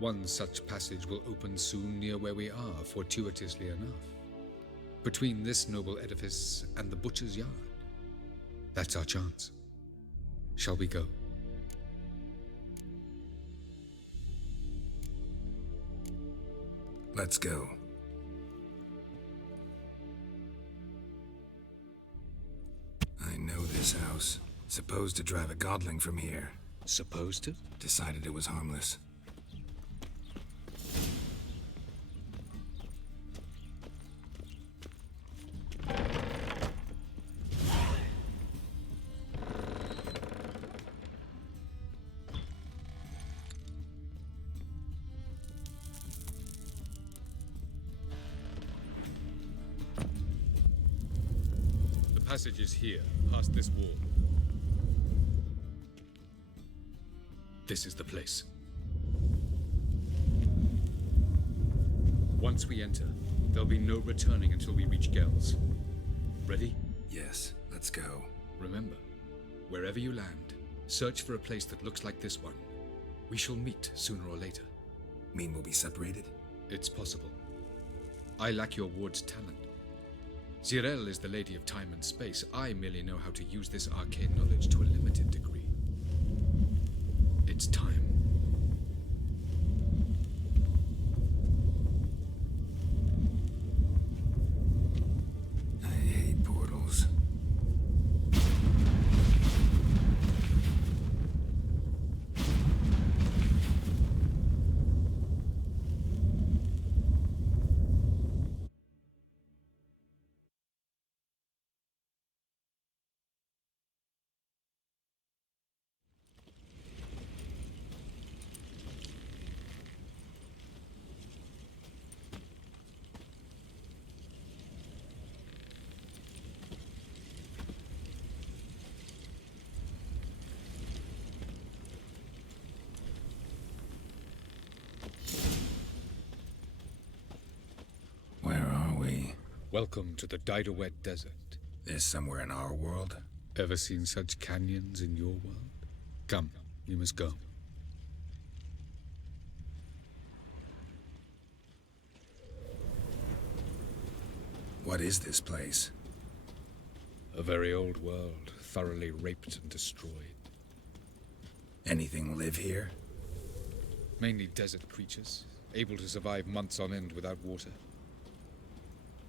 One such passage will open soon near where we are, fortuitously enough. Between this noble edifice and the butcher's yard. That's our chance. Shall we go? Let's go. I know this house. Supposed to drive a godling from here. Supposed to? Decided it was harmless. The passage is here, past this wall. This is the place. Once we enter, there'll be no returning until we reach Gel's. Ready? Yes, let's go. Remember, wherever you land, search for a place that looks like this one. We shall meet sooner or later. Mean we'll be separated? It's possible. I lack your ward's talent. Zirel is the lady of time and space. I merely know how to use this arcane knowledge to a limited degree. It's time. I hate portals. Welcome to the Didowet Desert. This somewhere in our world? Ever seen such canyons in your world? Come, you must go. What is this place? A very old world, thoroughly raped and destroyed. Anything live here? Mainly desert creatures, able to survive months on end without water.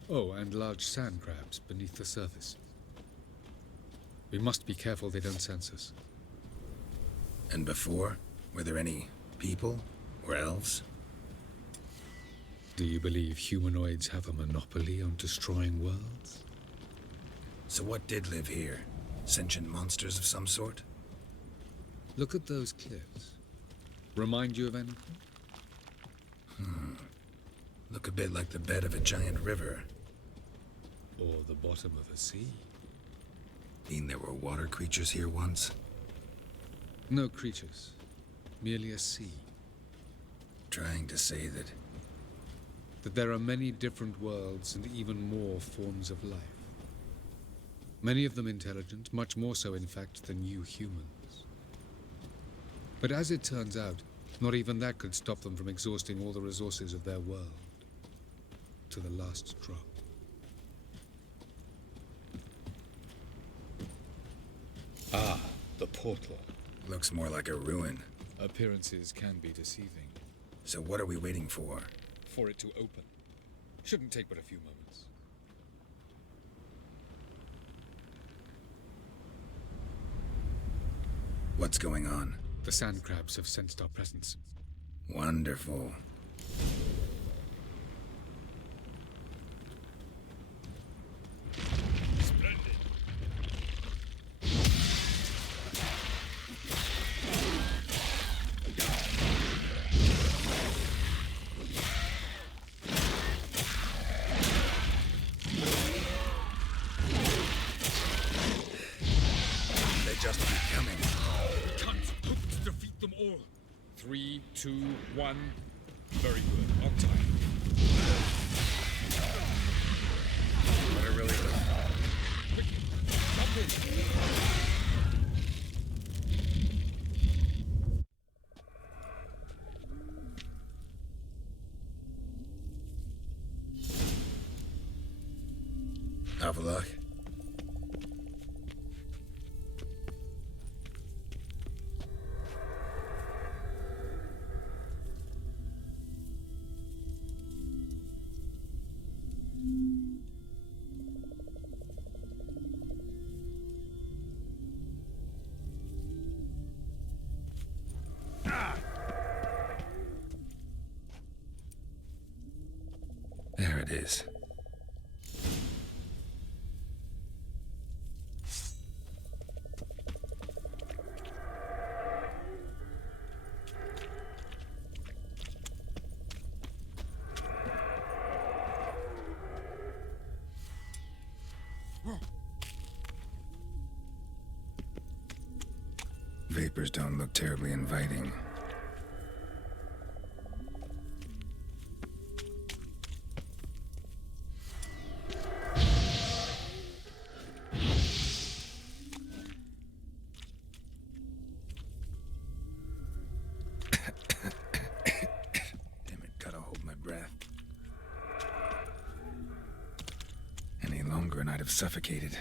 Oh, and large sand crabs beneath the surface. We must be careful they don't sense us. And before? Were there any people or elves? Do you believe humanoids have a monopoly on destroying worlds? So what did live here? Sentient monsters of some sort? Look at those cliffs. Remind you of anything? Look a bit like the bed of a giant river. Or the bottom of a sea. Mean there were water creatures here once? No creatures. Merely a sea. Trying to say that there are many different worlds and even more forms of life. Many of them intelligent, much more so in fact than you humans. But as it turns out, not even that could stop them from exhausting all the resources of their world. To the last drop. Ah, the portal. looks more like a ruin. Appearances can be deceiving. So what are we waiting for? For it to open. Shouldn't take but a few moments. What's going on? The sand crabs have sensed our presence. Wonderful. They just keep coming. Can't hope to defeat them all. 3, 2, 1. Very good. On time. But it really does. Quickly, jump in. Have a look. There it is. Vapors don't look terribly inviting. Damn it, gotta hold my breath. Any longer and I'd have suffocated.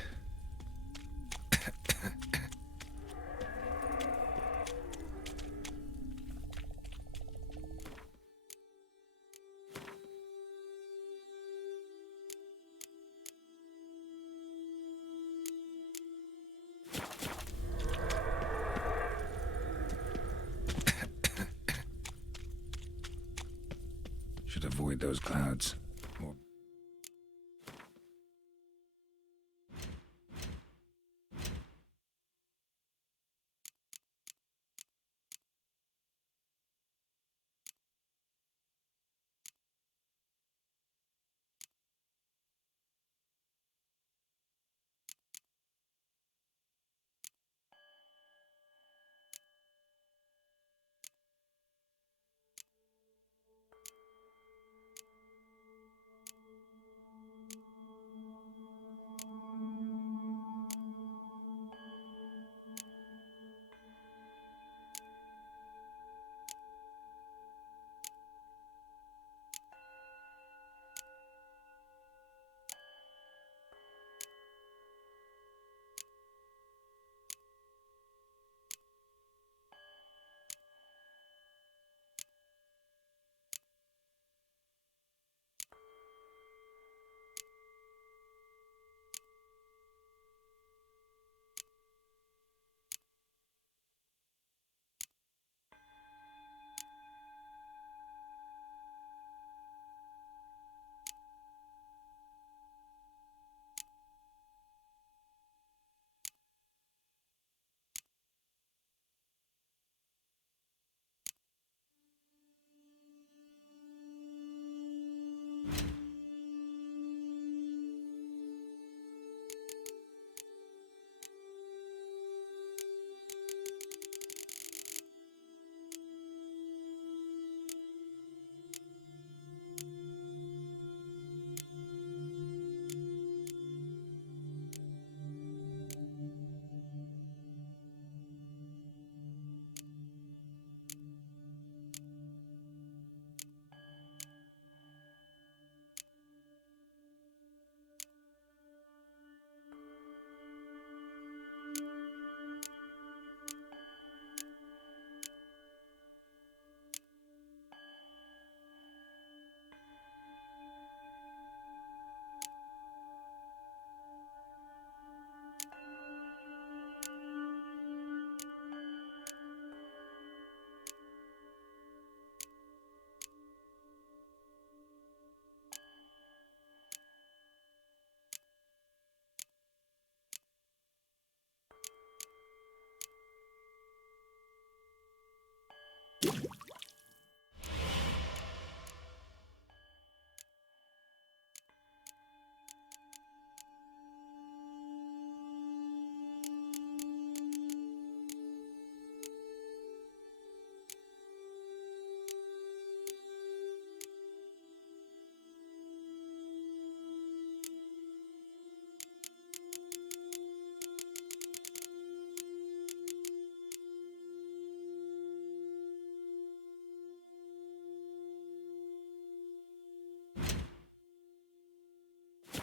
Should avoid those clouds. Or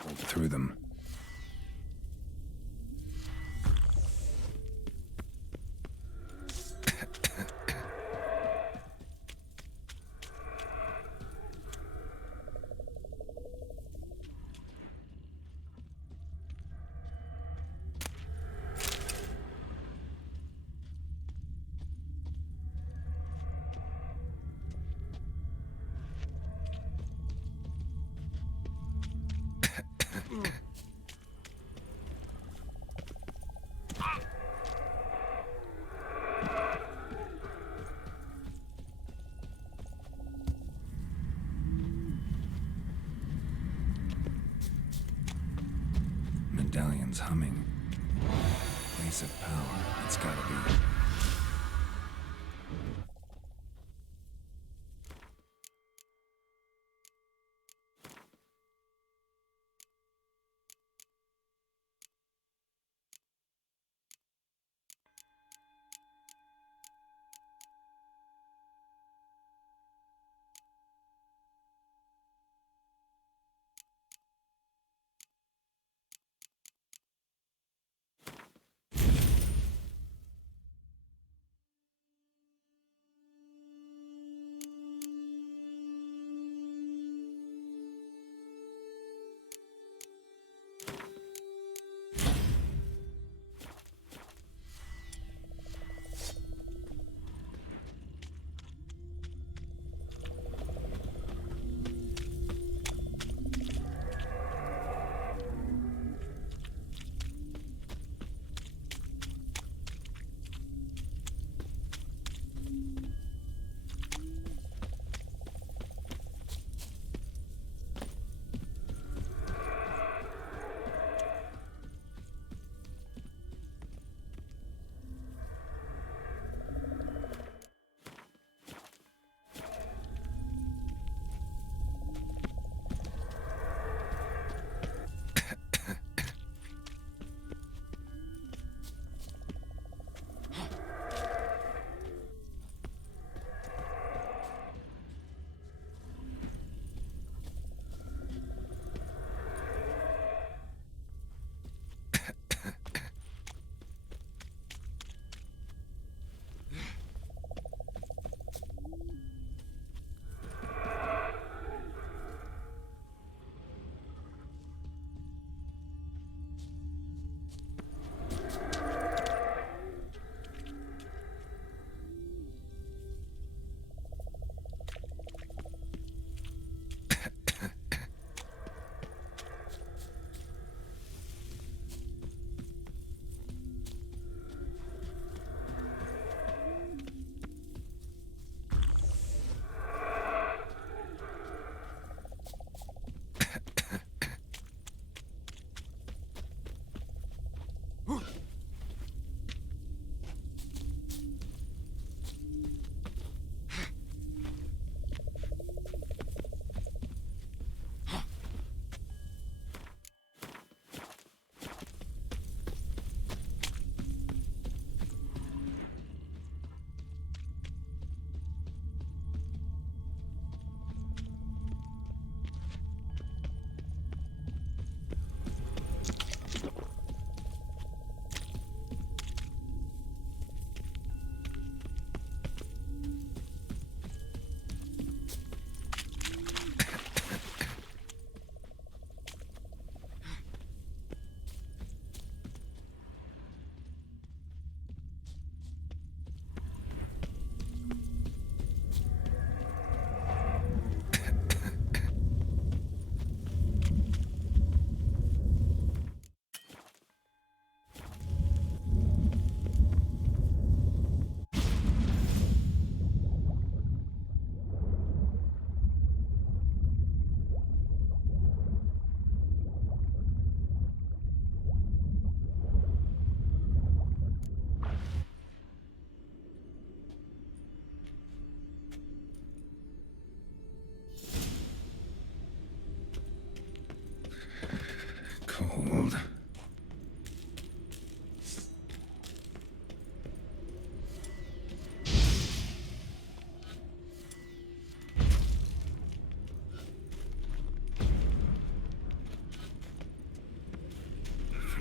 Through them. Medallion's humming. Place of power, it's gotta be.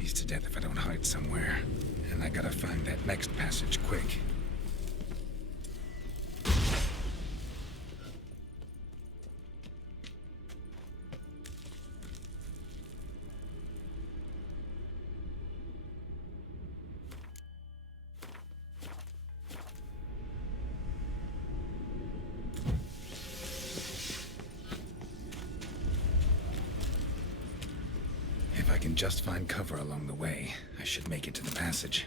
freeze to death if I don't hide somewhere. And I gotta find that next passage quick. If I can just find cover along the way, I should make it to the passage.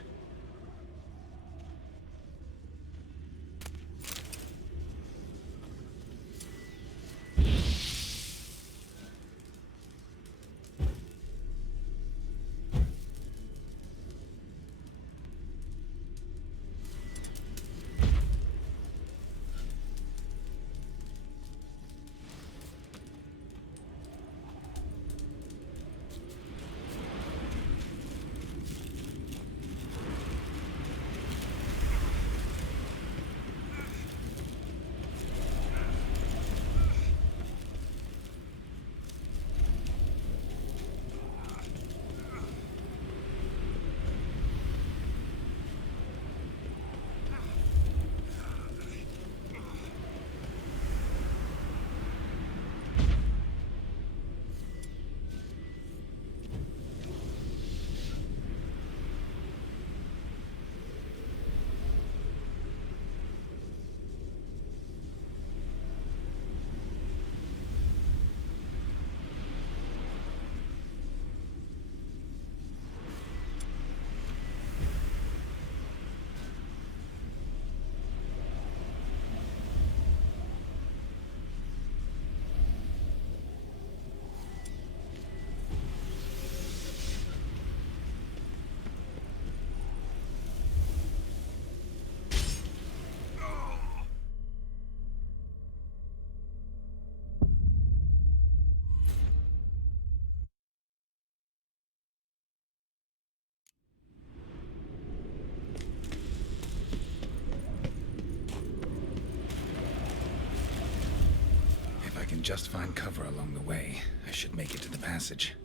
If I can just find cover along the way, I should make it to the passage.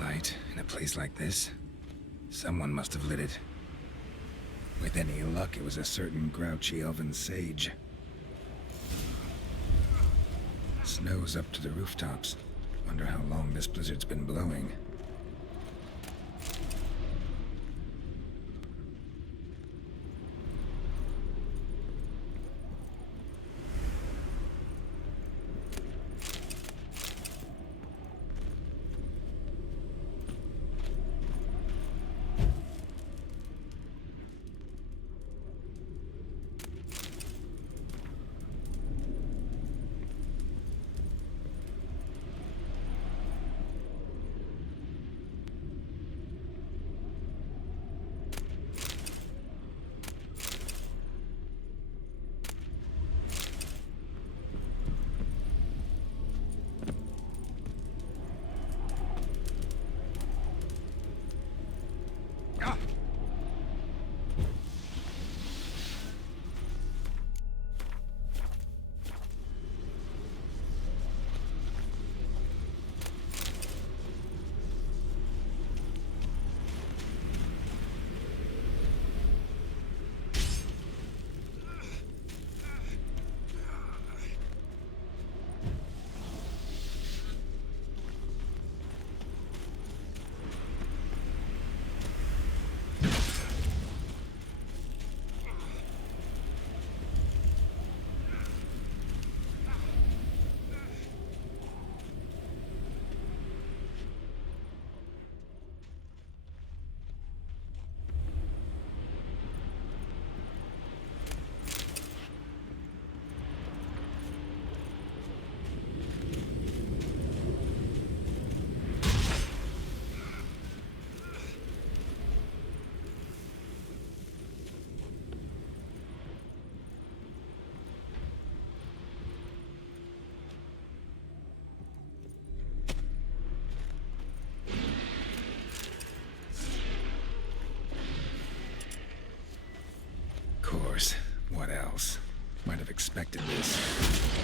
Light in a place like this? Someone must have lit it. With any luck, it was a certain grouchy elven sage. Snow's up to the rooftops. Wonder how long this blizzard's been blowing. course. What else? Might have expected this.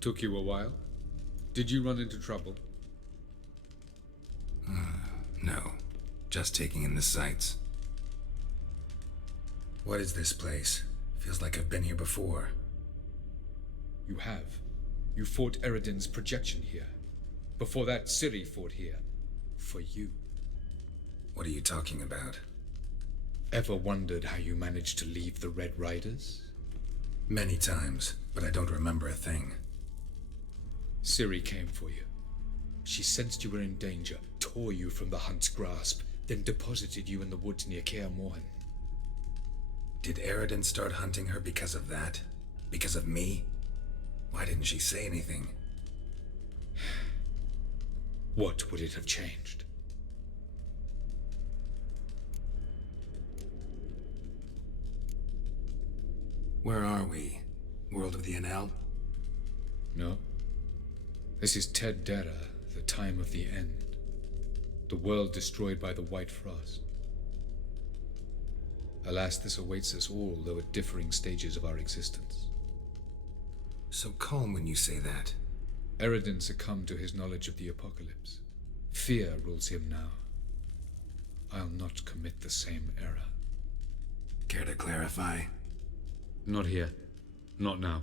Took you a while? Did you run into trouble? No. Just taking in the sights. What is this place? Feels like I've been here before. You have. You fought Eredin's projection here. Before that, Ciri fought here. For you. What are you talking about? Ever wondered how you managed to leave the Red Riders? Many times, but I don't remember a thing. Ciri came for you. She sensed you were in danger, tore you from the hunt's grasp, then deposited you in the woods near Kaer Morhen. Did Eridan start hunting her because of that? Because of me? Why didn't she say anything? What would it have changed? Where are we? World of the Enel? No. This is Ted Dera, the time of the end. The world destroyed by the White Frost. Alas, this awaits us all, though at differing stages of our existence. So calm when you say that. Eridan succumbed to his knowledge of the apocalypse. Fear rules him now. I'll not commit the same error. Care to clarify? Not here. Not now.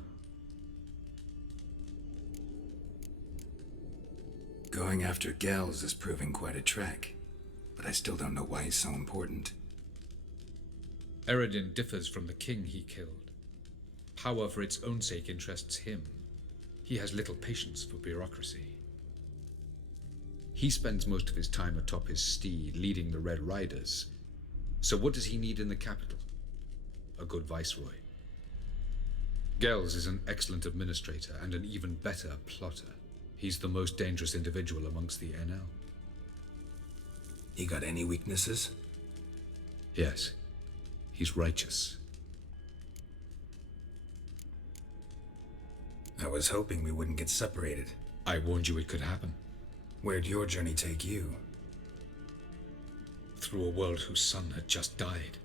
Going after Gels is proving quite a trek, but I still don't know why he's so important. Eridan differs from the king he killed. Power for its own sake interests him. He has little patience for bureaucracy. He spends most of his time atop his steed, leading the Red Riders. So what does he need in the capital? A good viceroy. Gels is an excellent administrator and an even better plotter. He's the most dangerous individual amongst the NL. He got any weaknesses? Yes. He's righteous. I was hoping we wouldn't get separated. I warned you it could happen. Where'd your journey take you? Through a world whose sun had just died.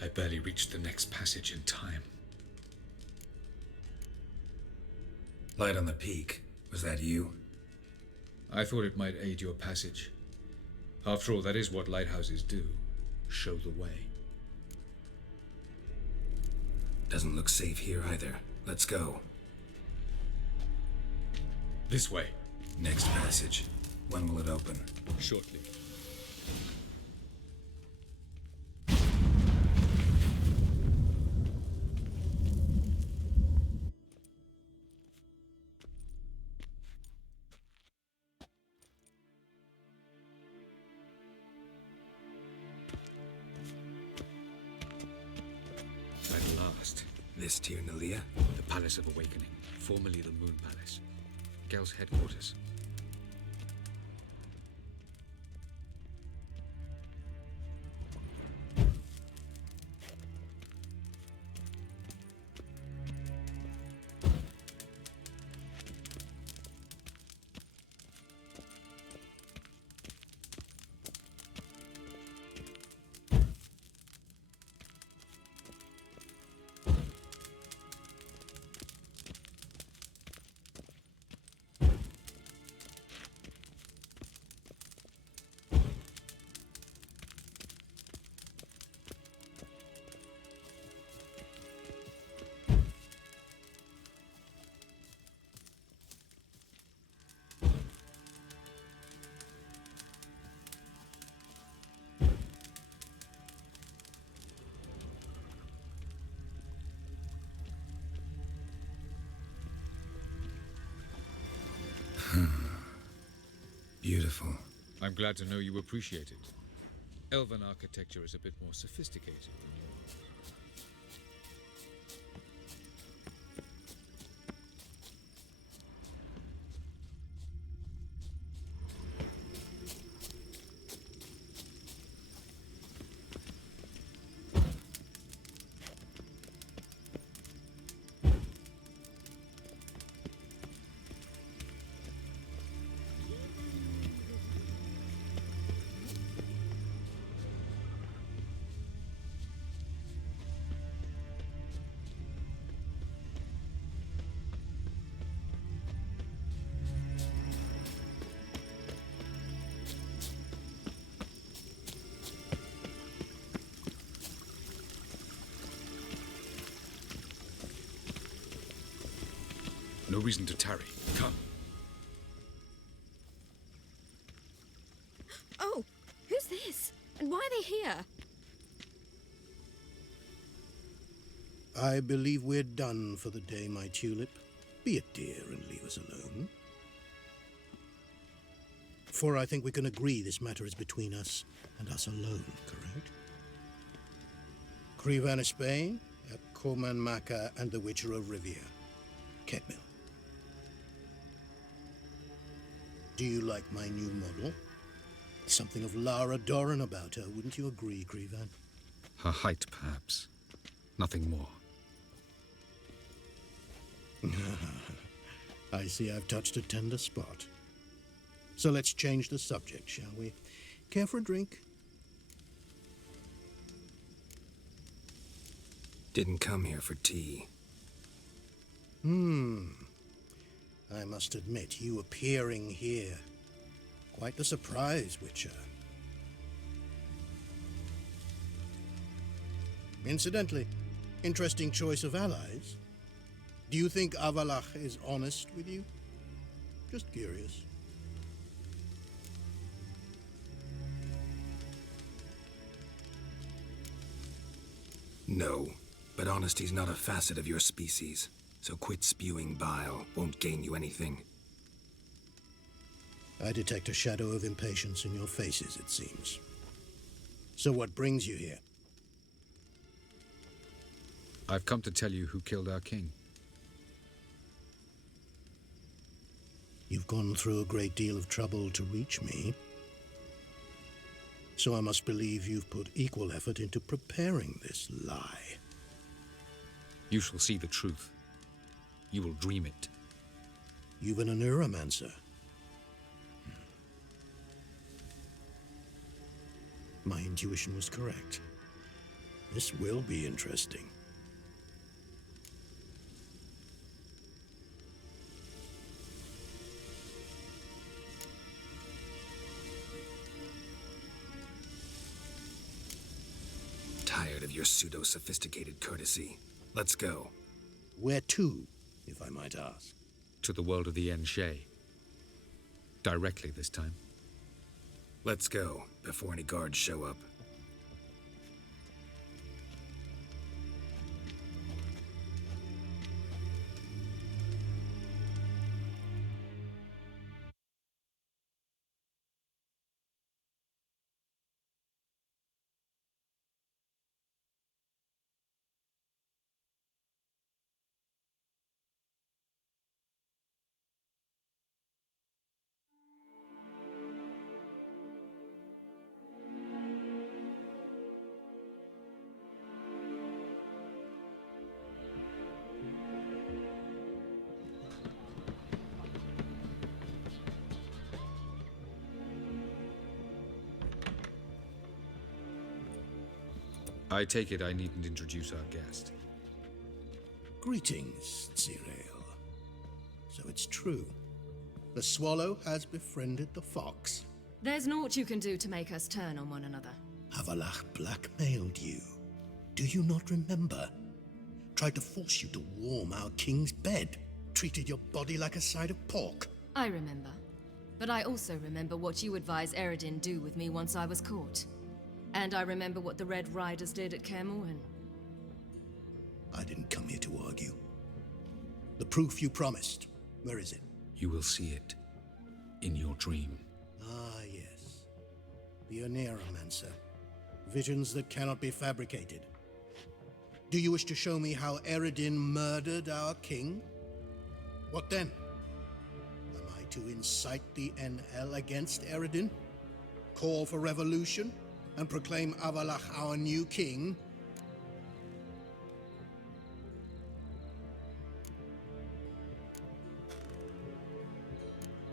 I barely reached the next passage in time. Light on the peak. Was that you? I thought it might aid your passage. After all, that is what lighthouses do. Show the way. Doesn't look safe here either. Let's go. This way. Next passage. When will it open? Shortly. At last. This Tyr Nalia? The Palace of Awakening, formerly the Moon Palace. Gel's headquarters. Beautiful. I'm glad to know you appreciate it. Elven architecture is a bit more sophisticated than yours. No reason to tarry. Come. Oh, who's this? And why are they here? I believe we're done for the day, my tulip. Be a dear and leave us alone. For I think we can agree this matter is between us and us alone, correct? Crevan of Spain, Coman Maca, and the Witcher of Rivia. Ketmil. Do you like my new model? Something of Lara Doran about her, wouldn't you agree, Crevan? Her height, perhaps. Nothing more. I see I've touched a tender spot. So let's change the subject, shall we? Care for a drink? Didn't come here for tea. I must admit, you appearing here. Quite the surprise, Witcher. Incidentally, interesting choice of allies. Do you think Avalach is honest with you? Just curious. No, but honesty's not a facet of your species. So quit spewing bile. Won't gain you anything. I detect a shadow of impatience in your faces, it seems. So what brings you here? I've come to tell you who killed our king. You've gone through a great deal of trouble to reach me. So I must believe you've put equal effort into preparing this lie. You shall see the truth. You will dream it. You've been a neuromancer. My intuition was correct. This will be interesting. Tired of your pseudo-sophisticated courtesy. Let's go. Where to, if I might ask? To the world of the Enshe. Directly this time. Let's go, before any guards show up. I take it I needn't introduce our guest. Greetings, Zirael. So it's true. The swallow has befriended the fox. There's naught you can do to make us turn on one another. Avalach blackmailed you. Do you not remember? Tried to force you to warm our king's bed. Treated your body like a side of pork. I remember. But I also remember what you advised Eredin do with me once I was caught. And I remember what the Red Riders did at Kaer Morhen. I didn't come here to argue. The proof you promised, where is it? You will see it. In your dream. Ah, yes. The Oneiromancer. Visions that cannot be fabricated. Do you wish to show me how Eredin murdered our king? What then? Am I to incite the NL against Eredin? Call for revolution? And proclaim Avalach our new king?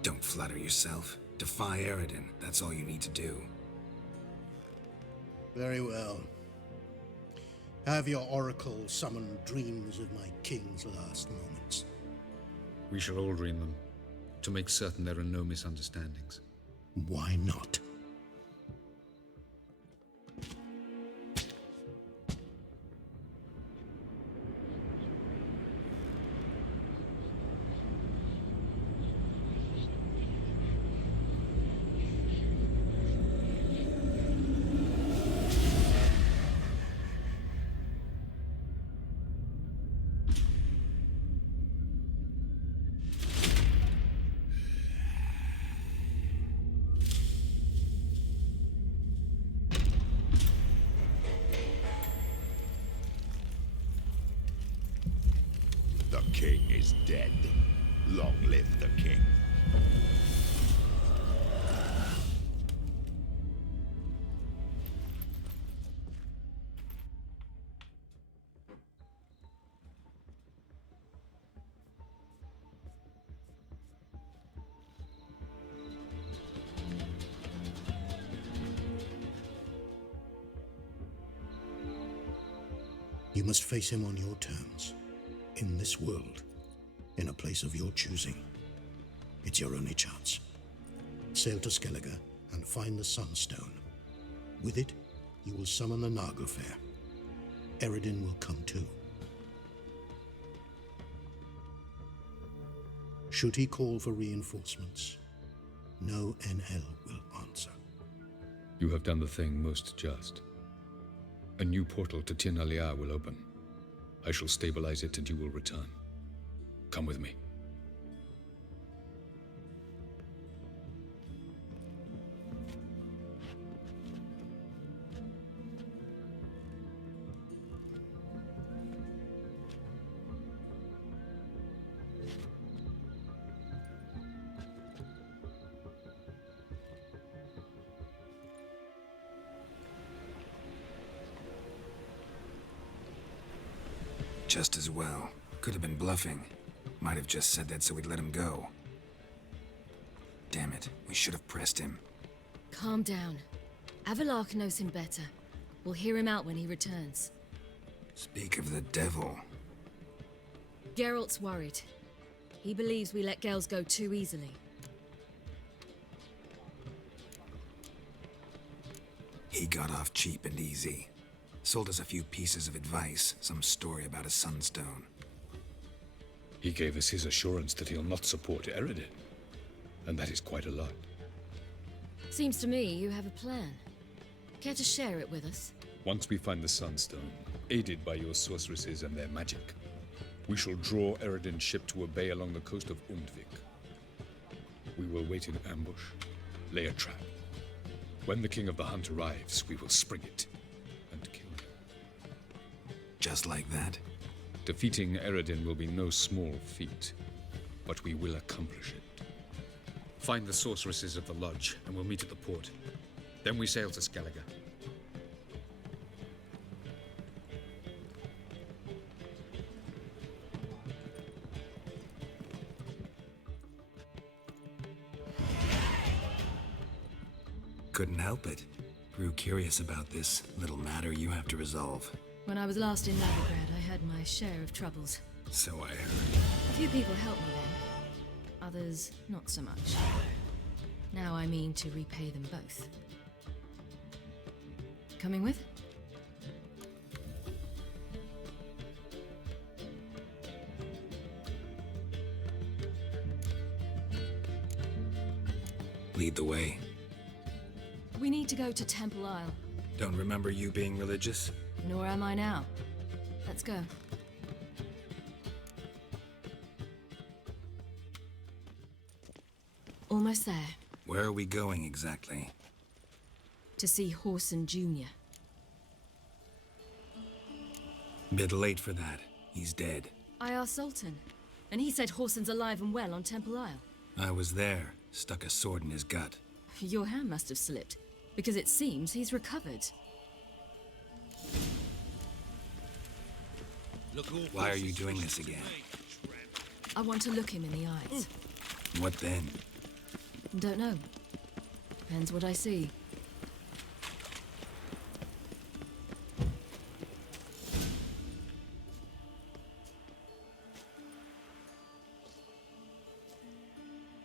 Don't flatter yourself. Defy Eredin. That's all you need to do. Very well. Have your oracle summon dreams of my king's last moments. We shall all dream them, to make certain there are no misunderstandings. Why not? king is dead. Long live the king. You must face him on your terms. In this world. In a place of your choosing. It's your only chance. Sail to Skellige and find the Sunstone. With it, you will summon the Naga Fair. Eredin will come too. Should he call for reinforcements, no NL will answer. You have done the thing most just. A new portal to Tir na Liar will open. I shall stabilize it and you will return. Come with me. Just as well. Could have been bluffing. Might have just said that so we'd let him go. Damn it, we should have pressed him. Calm down. Avalok knows him better. We'll hear him out when he returns. Speak of the devil. Geralt's worried. He believes we let girls go too easily. He got off cheap and easy. Sold us a few pieces of advice, some story about a sunstone. He gave us his assurance that he'll not support Eredin. And that is quite a lot. Seems to me you have a plan. Care to share it with us? Once we find the Sunstone, aided by your sorceresses and their magic, we shall draw Eredin's ship to a bay along the coast of Undvik. We will wait in ambush, lay a trap. When the King of the Hunt arrives, we will spring it and kill him. Just like that? Defeating Eredin will be no small feat, but we will accomplish it. Find the sorceresses of the lodge, and we'll meet at the port. Then we sail to Skellige. Couldn't help it. Grew curious about this little matter you have to resolve. When I was last in Novigrad, I had my share of troubles. So I heard. A few people helped me then. Others, not so much. Now I mean to repay them both. Coming with? Lead the way. We need to go to Temple Isle. Don't remember you being religious? Nor am I now. Let's go. Almost there. Where are we going exactly? To see Horson Jr. Bit late for that. He's dead. I asked Sultan, and he said Horson's alive and well on Temple Isle. I was there. Stuck a sword in his gut. Your hand must have slipped, because it seems he's recovered. Why are you doing this again? I want to look him in the eyes. What then? Don't know. Depends what I see.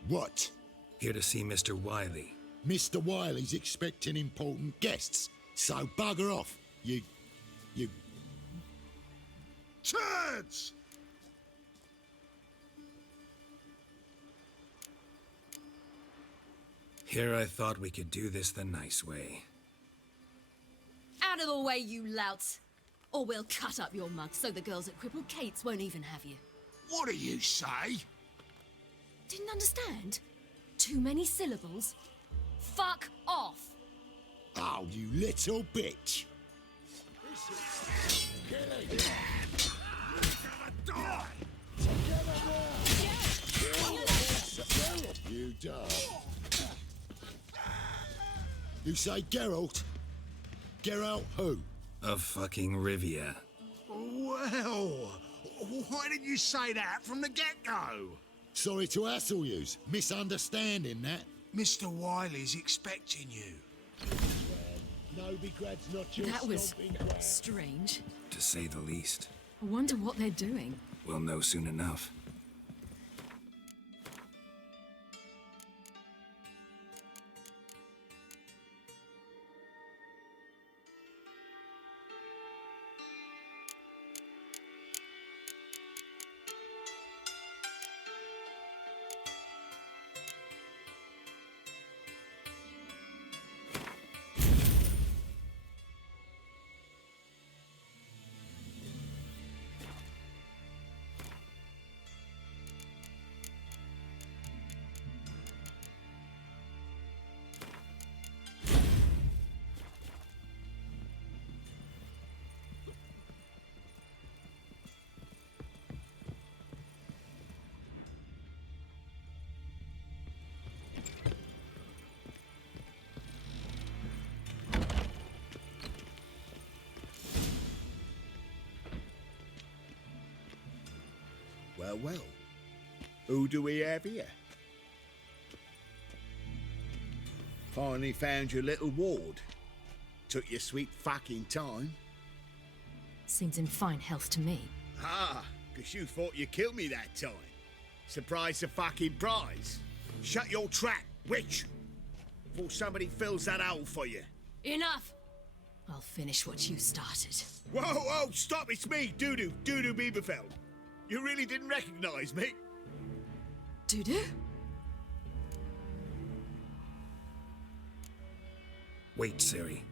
What? Here to see Mr. Wiley. Mr. Wiley's expecting important guests, so bugger off, you... Turds! Here I thought we could do this the nice way. Out of the way, you louts! Or we'll cut up your mug so the girls at Cripple Kate's won't even have you. What do you say? Didn't understand? Too many syllables? Fuck off! Oh, you little bitch! You dog. You say Geralt? Geralt who? Of fucking Rivia. Well, why didn't you say that from the get-go? Sorry to hassle yous. Misunderstanding that. Mr. Wiley's expecting you. Nobigrad's not your That was stomping ground. strange. To say the least. I wonder what they're doing. We'll know soon enough. Well, well. Who do we have here? Finally found your little ward. Took your sweet fucking time. Seems in fine health to me. Ah, 'cause you thought you killed me that time. Surprise the fucking prize. Shut your trap, witch! Before somebody fills that hole for you. Enough! I'll finish what you started. Whoa, whoa, stop, it's me, Dudu Bieberfeld. You really didn't recognize me? Dudu? Wait, Ciri.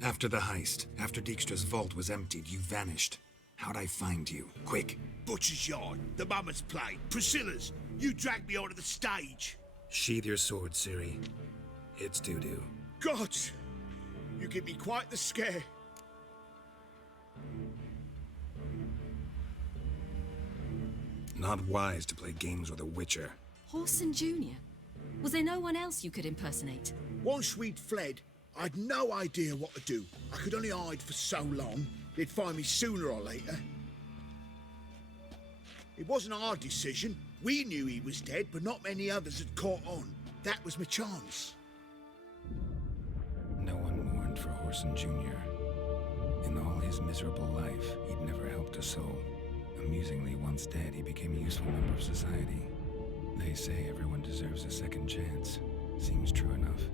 After the heist, after Dijkstra's vault was emptied, you vanished. How'd I find you? Quick. Butcher's Yard, the Mama's Play, Priscilla's. You dragged me onto the stage. Sheathe your sword, Ciri. It's Dudu. Gods! You give me quite the scare. Not wise to play games with a witcher. Horson Jr.? Was there no one else you could impersonate? Once we'd fled, I'd no idea what to do. I could only hide for so long. They'd find me sooner or later. It wasn't our decision. We knew he was dead, but not many others had caught on. That was my chance. No one mourned for Horson Jr. In all his miserable life, he'd never helped a soul. Amusingly, once dead, he became a useful member of society. They say everyone deserves a second chance. Seems true enough.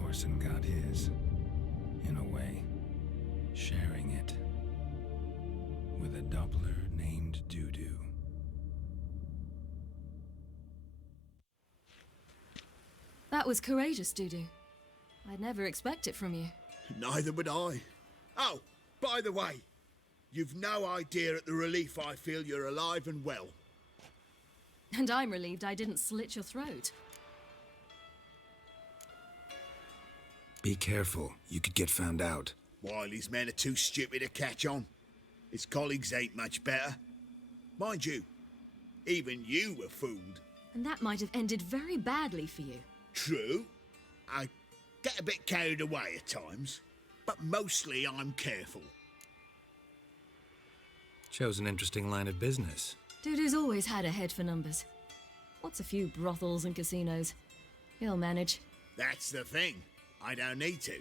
Horson got his, in a way, sharing it with a Doppler named Dudu. That was courageous, Dudu. I'd never expect it from you. Neither would I. Oh, by the way, you've no idea at the relief I feel you're alive and well. And I'm relieved I didn't slit your throat. Be careful, you could get found out. Wiley's men are too stupid to catch on. His colleagues ain't much better. Mind you, even you were fooled. And that might have ended very badly for you. True. I get a bit carried away at times, but mostly I'm careful. Chose an interesting line of business. Dudu's always had a head for numbers. What's a few brothels and casinos? He'll manage. That's the thing. I don't need to.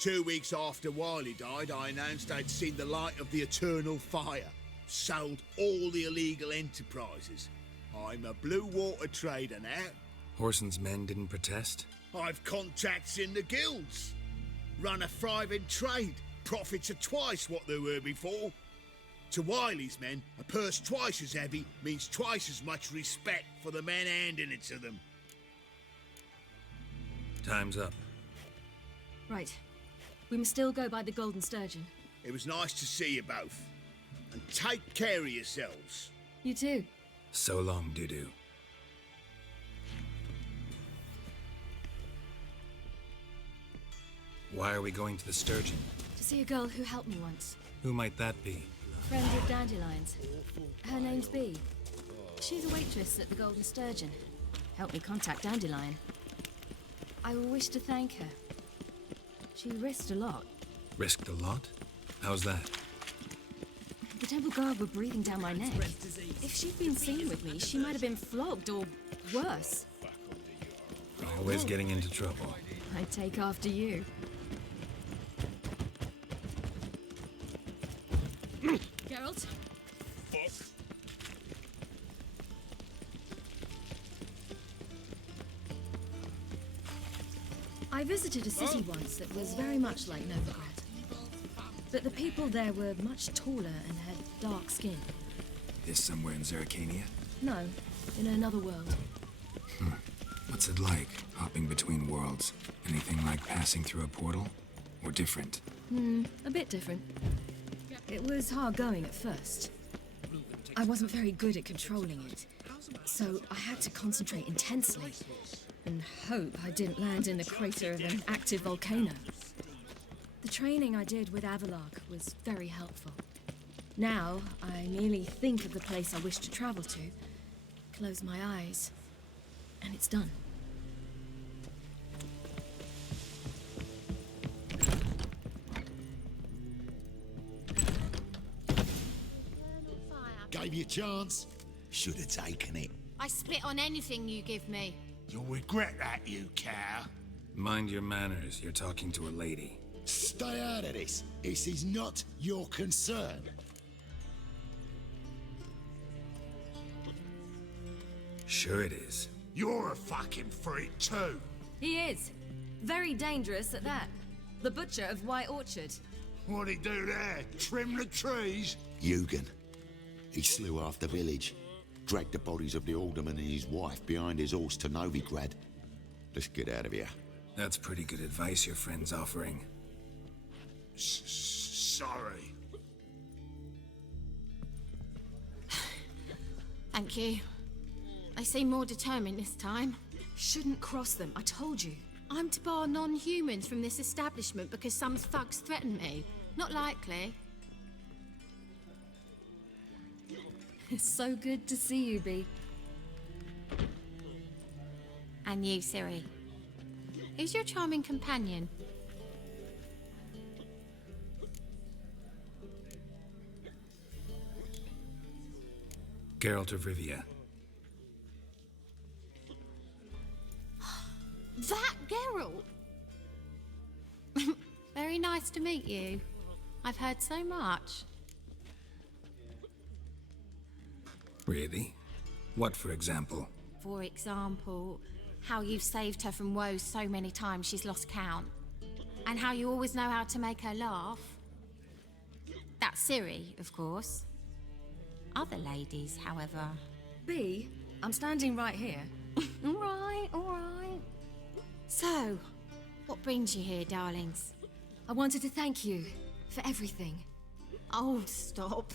2 weeks after Wiley died, I announced I'd seen the light of the eternal fire. Sold all the illegal enterprises. I'm a blue water trader now. Horson's men didn't protest? I've contacts in the guilds. Run a thriving trade. Profits are twice what they were before. To Wiley's men, a purse twice as heavy means twice as much respect for the men handing it to them. Time's up. Right. We must still go by the Golden Sturgeon. It was nice to see you both. And take care of yourselves. You too. So long, Dudu. Why are we going to the Sturgeon? To see a girl who helped me once. Who might that be? Friend of Dandelion's. Her name's Bee. She's a waitress at the Golden Sturgeon. Helped me contact Dandelion. I wish to thank her. She risked a lot. Risked a lot? How's that? The Temple Guard were breathing down my neck. If she'd been seen with me, she might have been flogged or worse. Always getting into trouble. I'd take after you. Geralt? I visited a city once that was very much like Novigrad. But the people there were much taller and had dark skin. This somewhere in Zerrikania? No, in another world. What's it like, hopping between worlds? Anything like passing through a portal? Or different? A bit different. It was hard going at first. I wasn't very good at controlling it, so I had to concentrate intensely and hope I didn't land in the crater of an active volcano. The training I did with Avalark was very helpful. Now, I merely think of the place I wish to travel to, close my eyes, and it's done. Gave you a chance. Should have taken it. I spit on anything you give me. You'll regret that, you cow. Mind your manners, you're talking to a lady. Stay out of this. This is not your concern. Sure it is. You're a fucking freak too. He is. Very dangerous at that. The butcher of White Orchard. What'd he do there? Trim the trees? Eugen. He slew half the village. Dragged the bodies of the alderman and his wife behind his horse to Novigrad. Let's get out of here. That's pretty good advice your friend's offering. Sorry. Thank you. They seem more determined this time. Shouldn't cross them, I told you. I'm to bar non-humans from this establishment because some thugs threaten me. Not likely. It's so good to see you, Bee. And you, Ciri. Who's your charming companion? Geralt of Rivia. That Geralt! Very nice to meet you. I've heard so much. Really? What, for example? For example, how you've saved her from woes so many times she's lost count. And how you always know how to make her laugh. That's Ciri, of course. Other ladies, however... Bee, I'm standing right here. All right. So, what brings you here, darlings? I wanted to thank you for everything. Oh, stop.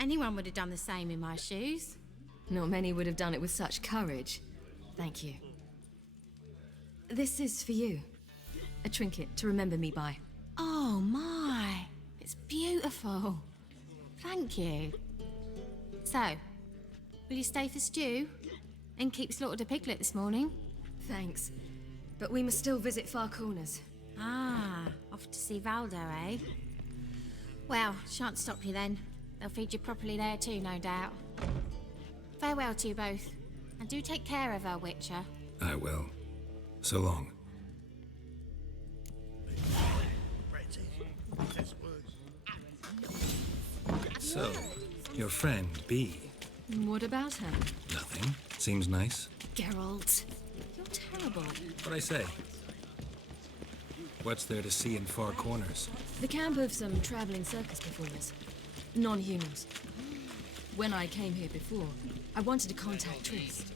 Anyone would have done the same in my shoes. Not many would have done it with such courage. Thank you. This is for you. A trinket to remember me by. Oh, my. It's beautiful. Thank you. So, will you stay for stew? And keep slaughtered a piglet this morning? Thanks. But we must still visit Far Corners. Ah, off to see Valdo, eh? Well, shan't stop you then. They'll feed you properly there too, no doubt. Farewell to you both. And do take care of her, Witcher. I will. So long. So, your friend, Bee. What about her? Nothing. Seems nice. Geralt, you're terrible. What'd I say? What's there to see in Far Corners? The camp of some traveling circus performers. Non-humans. When I came here before, I wanted to contact Trist.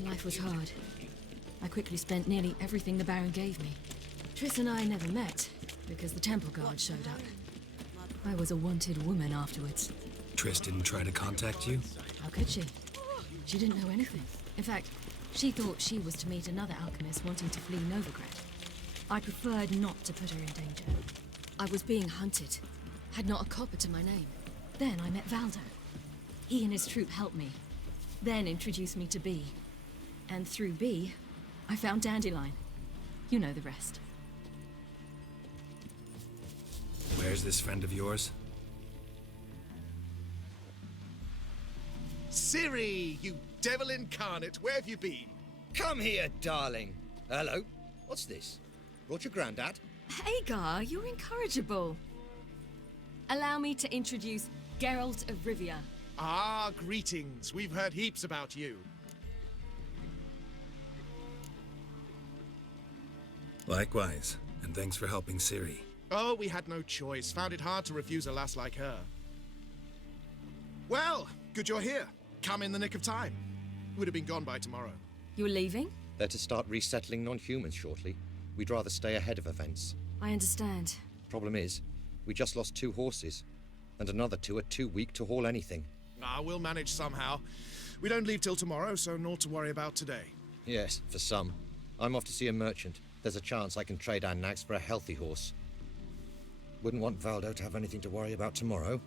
Life was hard. I quickly spent nearly everything the Baron gave me. Trist and I never met, because the Temple Guard showed up. I was a wanted woman afterwards. Trist didn't try to contact you? How could she? She didn't know anything. In fact, she thought she was to meet another alchemist wanting to flee Novigrad. I preferred not to put her in danger. I was being hunted, had not a copper to my name. Then I met Valdo. He and his troop helped me, then introduced me to B. And through B, I found Dandelion. You know the rest. Where's this friend of yours? Ciri, you devil incarnate, where have you been? Come here, darling. Hello. What's this? Brought your granddad? Hagar, you're incorrigible. Allow me to introduce Geralt of Rivia. Ah, greetings. We've heard heaps about you. Likewise, and thanks for helping Ciri. Oh, we had no choice. Found it hard to refuse a lass like her. Well, good you're here. Come in the nick of time. Would have been gone by tomorrow. You're leaving? They're to start resettling non-humans shortly. We'd rather stay ahead of events. I understand. Problem is, we just lost 2 horses, and another 2 are too weak to haul anything. Ah, we'll manage somehow. We don't leave till tomorrow, so naught to worry about today. Yes, for some. I'm off to see a merchant. There's a chance I can trade our nags for a healthy horse. Wouldn't want Valdo to have anything to worry about tomorrow.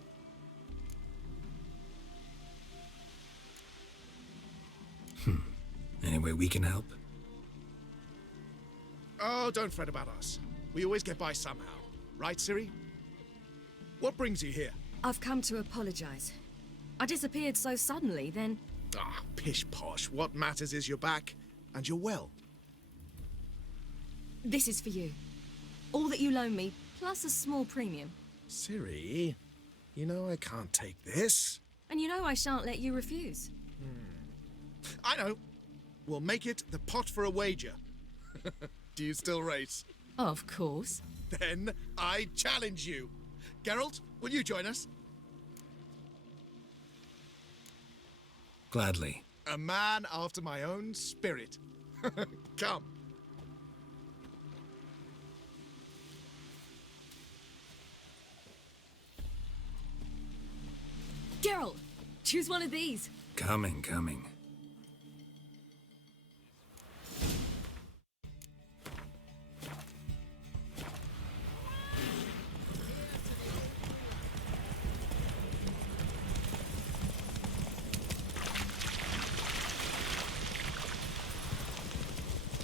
Any way we can help? Oh, don't fret about us. We always get by somehow. Right, Ciri? What brings you here? I've come to apologize. I disappeared so suddenly, then... Ah, pish-posh. What matters is you're back, and you're well. This is for you. All that you loan me, plus a small premium. Ciri, you know I can't take this. And you know I shan't let you refuse. I know. We'll make it the pot for a wager. Do you still race? Of course. Then I challenge you. Geralt, will you join us? Gladly. A man after my own spirit. Come. Geralt, choose one of these. Coming.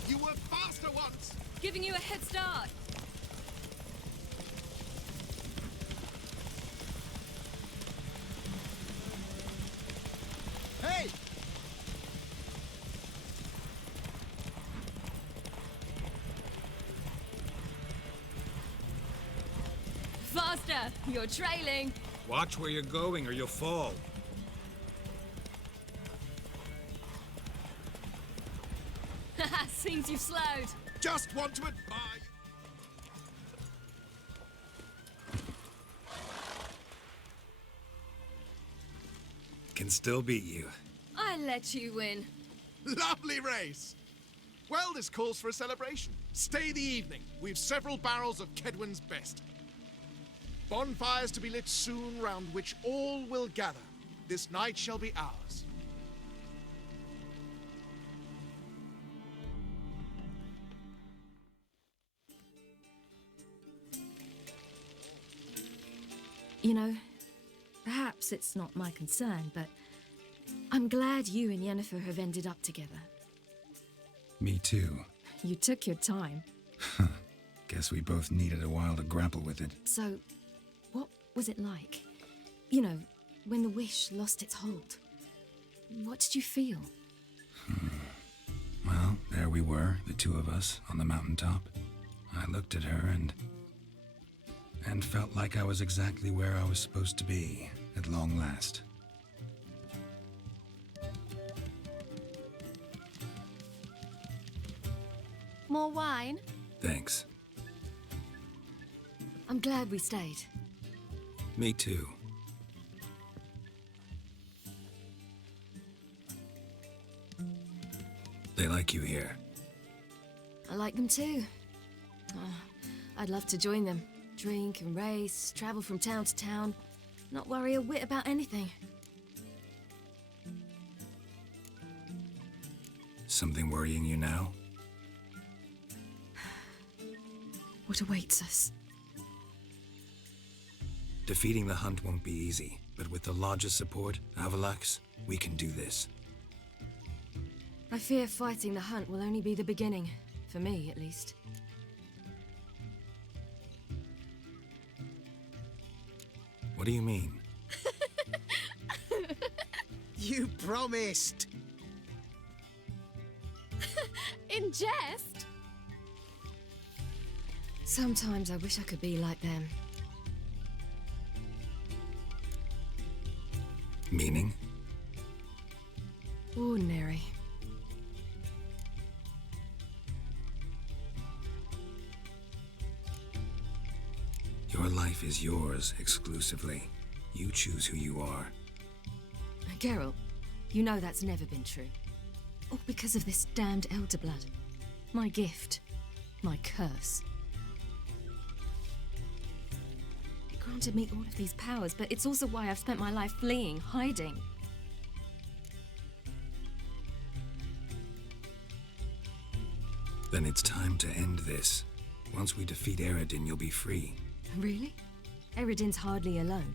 You were faster once. Giving you a head start. Hey! Faster! You're trailing. Watch where you're going or you'll fall. Haha, seems you've slowed. Just want to advise. Can still beat you. I let you win. Lovely race. Well, this calls for a celebration. Stay the evening. We've several barrels of Kedwin's best. Bonfires to be lit soon, round which all will gather. This night shall be ours. You know, perhaps it's not my concern, but I'm glad you and Yennefer have ended up together. Me too. You took your time. Guess we both needed a while to grapple with it. So, what was it like? You know, when the wish lost its hold. What did you feel? Well, there we were, the two of us, on the mountaintop. I looked at her and felt like I was exactly where I was supposed to be, at long last. More wine? Thanks. I'm glad we stayed. Me too. They like you here. I like them too. I'd love to join them. Drink and race, travel from town to town, not worry a whit about anything. Something worrying you now? What awaits us? Defeating the hunt won't be easy, but with the Lodge's support, Avalax, we can do this. I fear fighting the hunt will only be the beginning. For me, at least. What do you mean? You promised! In jest? Sometimes I wish I could be like them. Meaning? Ordinary. Your life is yours exclusively. You choose who you are. Geralt, you know that's never been true. All because of this damned elder blood. My gift. My curse. It granted me all of these powers, but it's also why I've spent my life fleeing, hiding. Then it's time to end this. Once we defeat Eredin, you'll be free. Really? Eredin's hardly alone.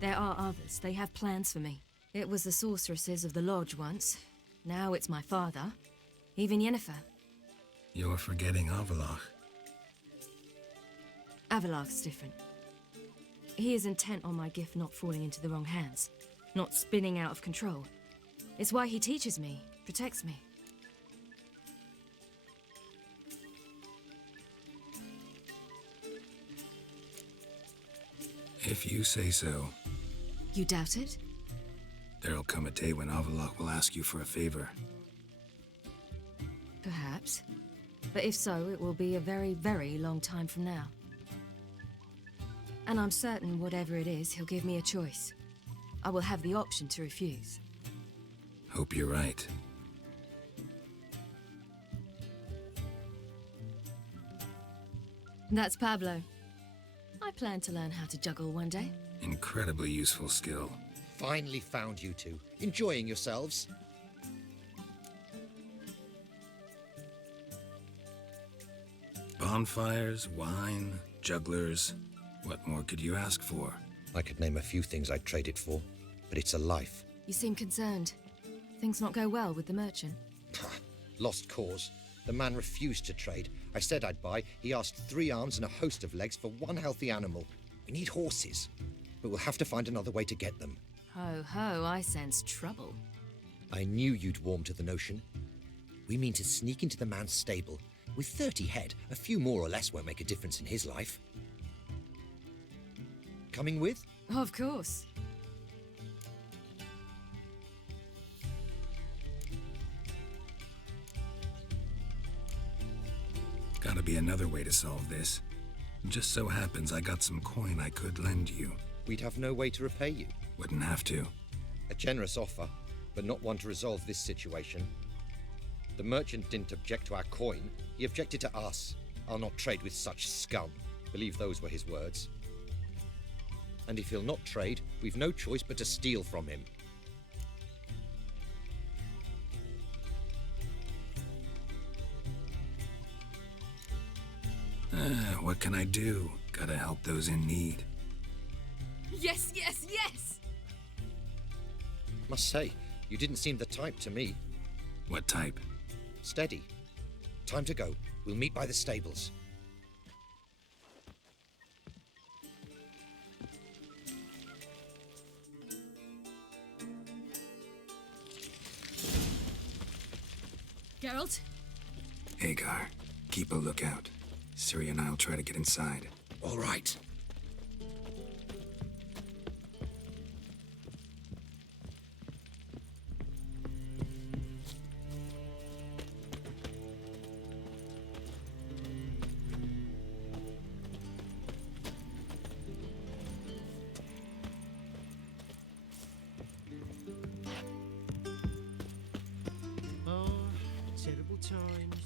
There are others. They have plans for me. It was the sorceresses of the Lodge once. Now it's my father. Even Yennefer. You're forgetting Avalach. Avalach's different. He is intent on my gift not falling into the wrong hands. Not spinning out of control. It's why he teaches me, protects me. If you say so. You doubt it? There'll come a day when Avalach will ask you for a favor. Perhaps. But if so, it will be a very, very long time from now. And I'm certain whatever it is, he'll give me a choice. I will have the option to refuse. Hope you're right. That's Pablo. I plan to learn how to juggle one day. Incredibly useful skill. Finally found you two. Enjoying yourselves? Bonfires, wine, jugglers. What more could you ask for? I could name a few things I'd trade it for, but it's a life. You seem concerned. Things not go well with the merchant? Lost cause. The man refused to trade. I said I'd buy. He asked 3 arms and a host of legs for 1 healthy animal. We need horses, but we'll have to find another way to get them. Ho ho, I sense trouble. I knew you'd warm to the notion. We mean to sneak into the man's stable. With 30 head, a few more or less won't make a difference in his life. Coming with? Of course. Gotta be another way to solve this. Just so happens I got some coin I could lend you. We'd have no way to repay you. Wouldn't have to. A generous offer, but not one to resolve this situation. The merchant didn't object to our coin. He objected to us. I'll not trade with such scum. Believe those were his words. And if he'll not trade, we've no choice but to steal from him. What can I do? Gotta help those in need. Yes, yes, yes! Must say, you didn't seem the type to me. What type? Steady. Time to go. We'll meet by the stables. Geralt? Hagar, keep a lookout. Ciri and I'll try to get inside. All right. Oh, terrible times.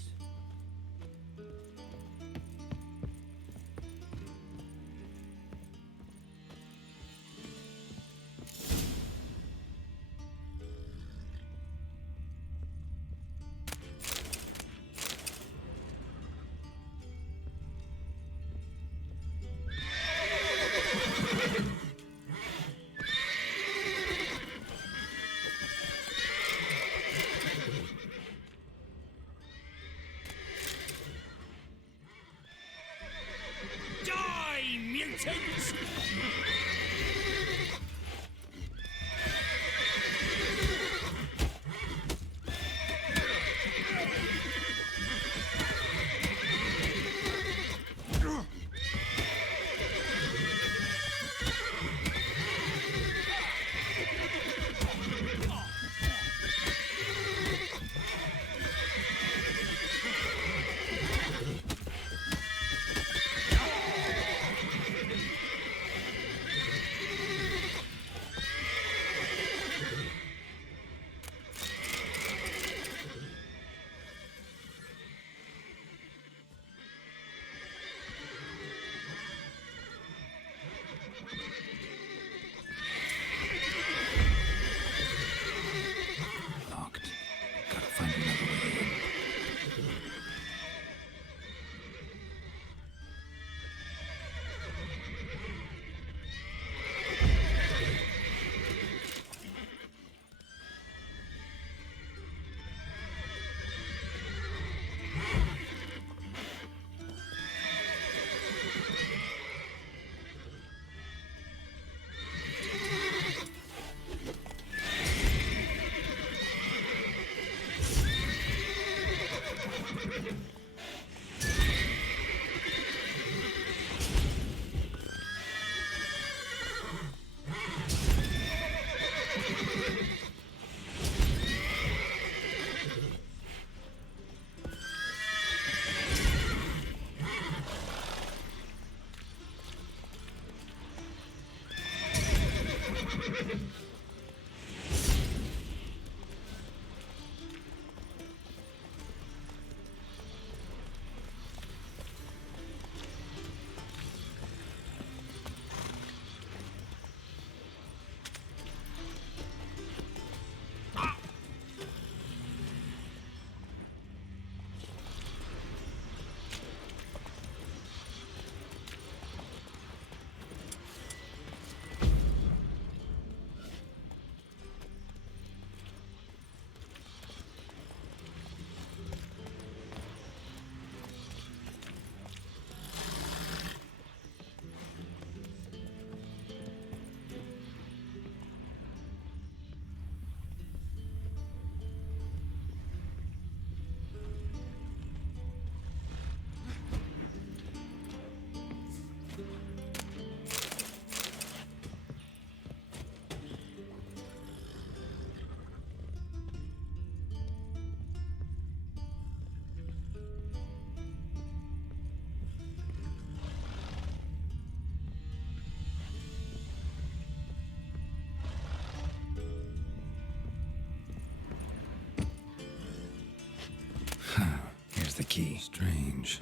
the key. Strange.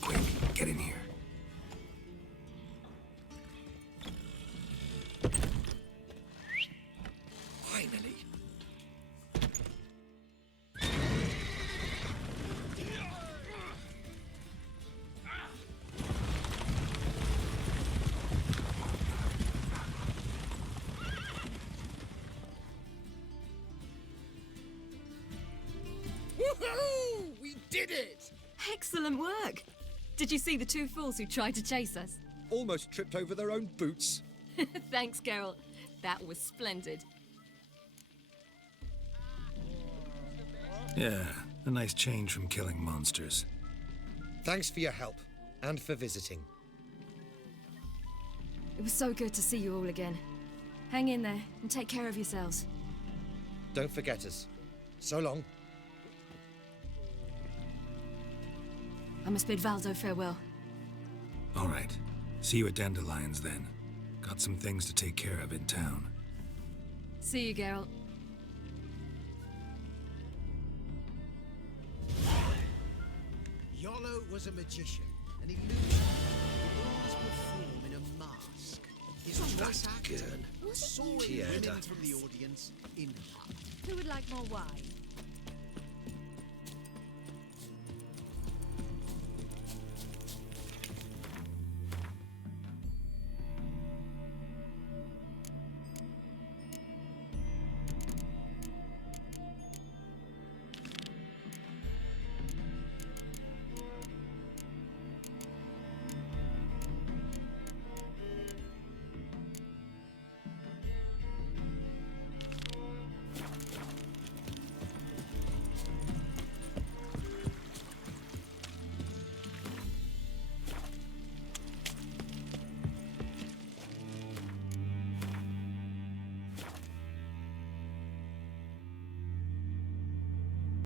Quick, get in here. Finally. Woohoo! We did it! Excellent work! Did you see the two fools who tried to chase us? Almost tripped over their own boots. Thanks, Carol. That was splendid. Yeah, a nice change from killing monsters. Thanks for your help, and for visiting. It was so good to see you all again. Hang in there, and take care of yourselves. Don't forget us. So long. I must bid Valdo farewell. All right. See you at Dandelions then. Got some things to take care of in town. See you, Geralt. Yolo was a magician, an illusionist, who always perform in a mask. His voice actor saw women from the audience in hut. Who would like more wine?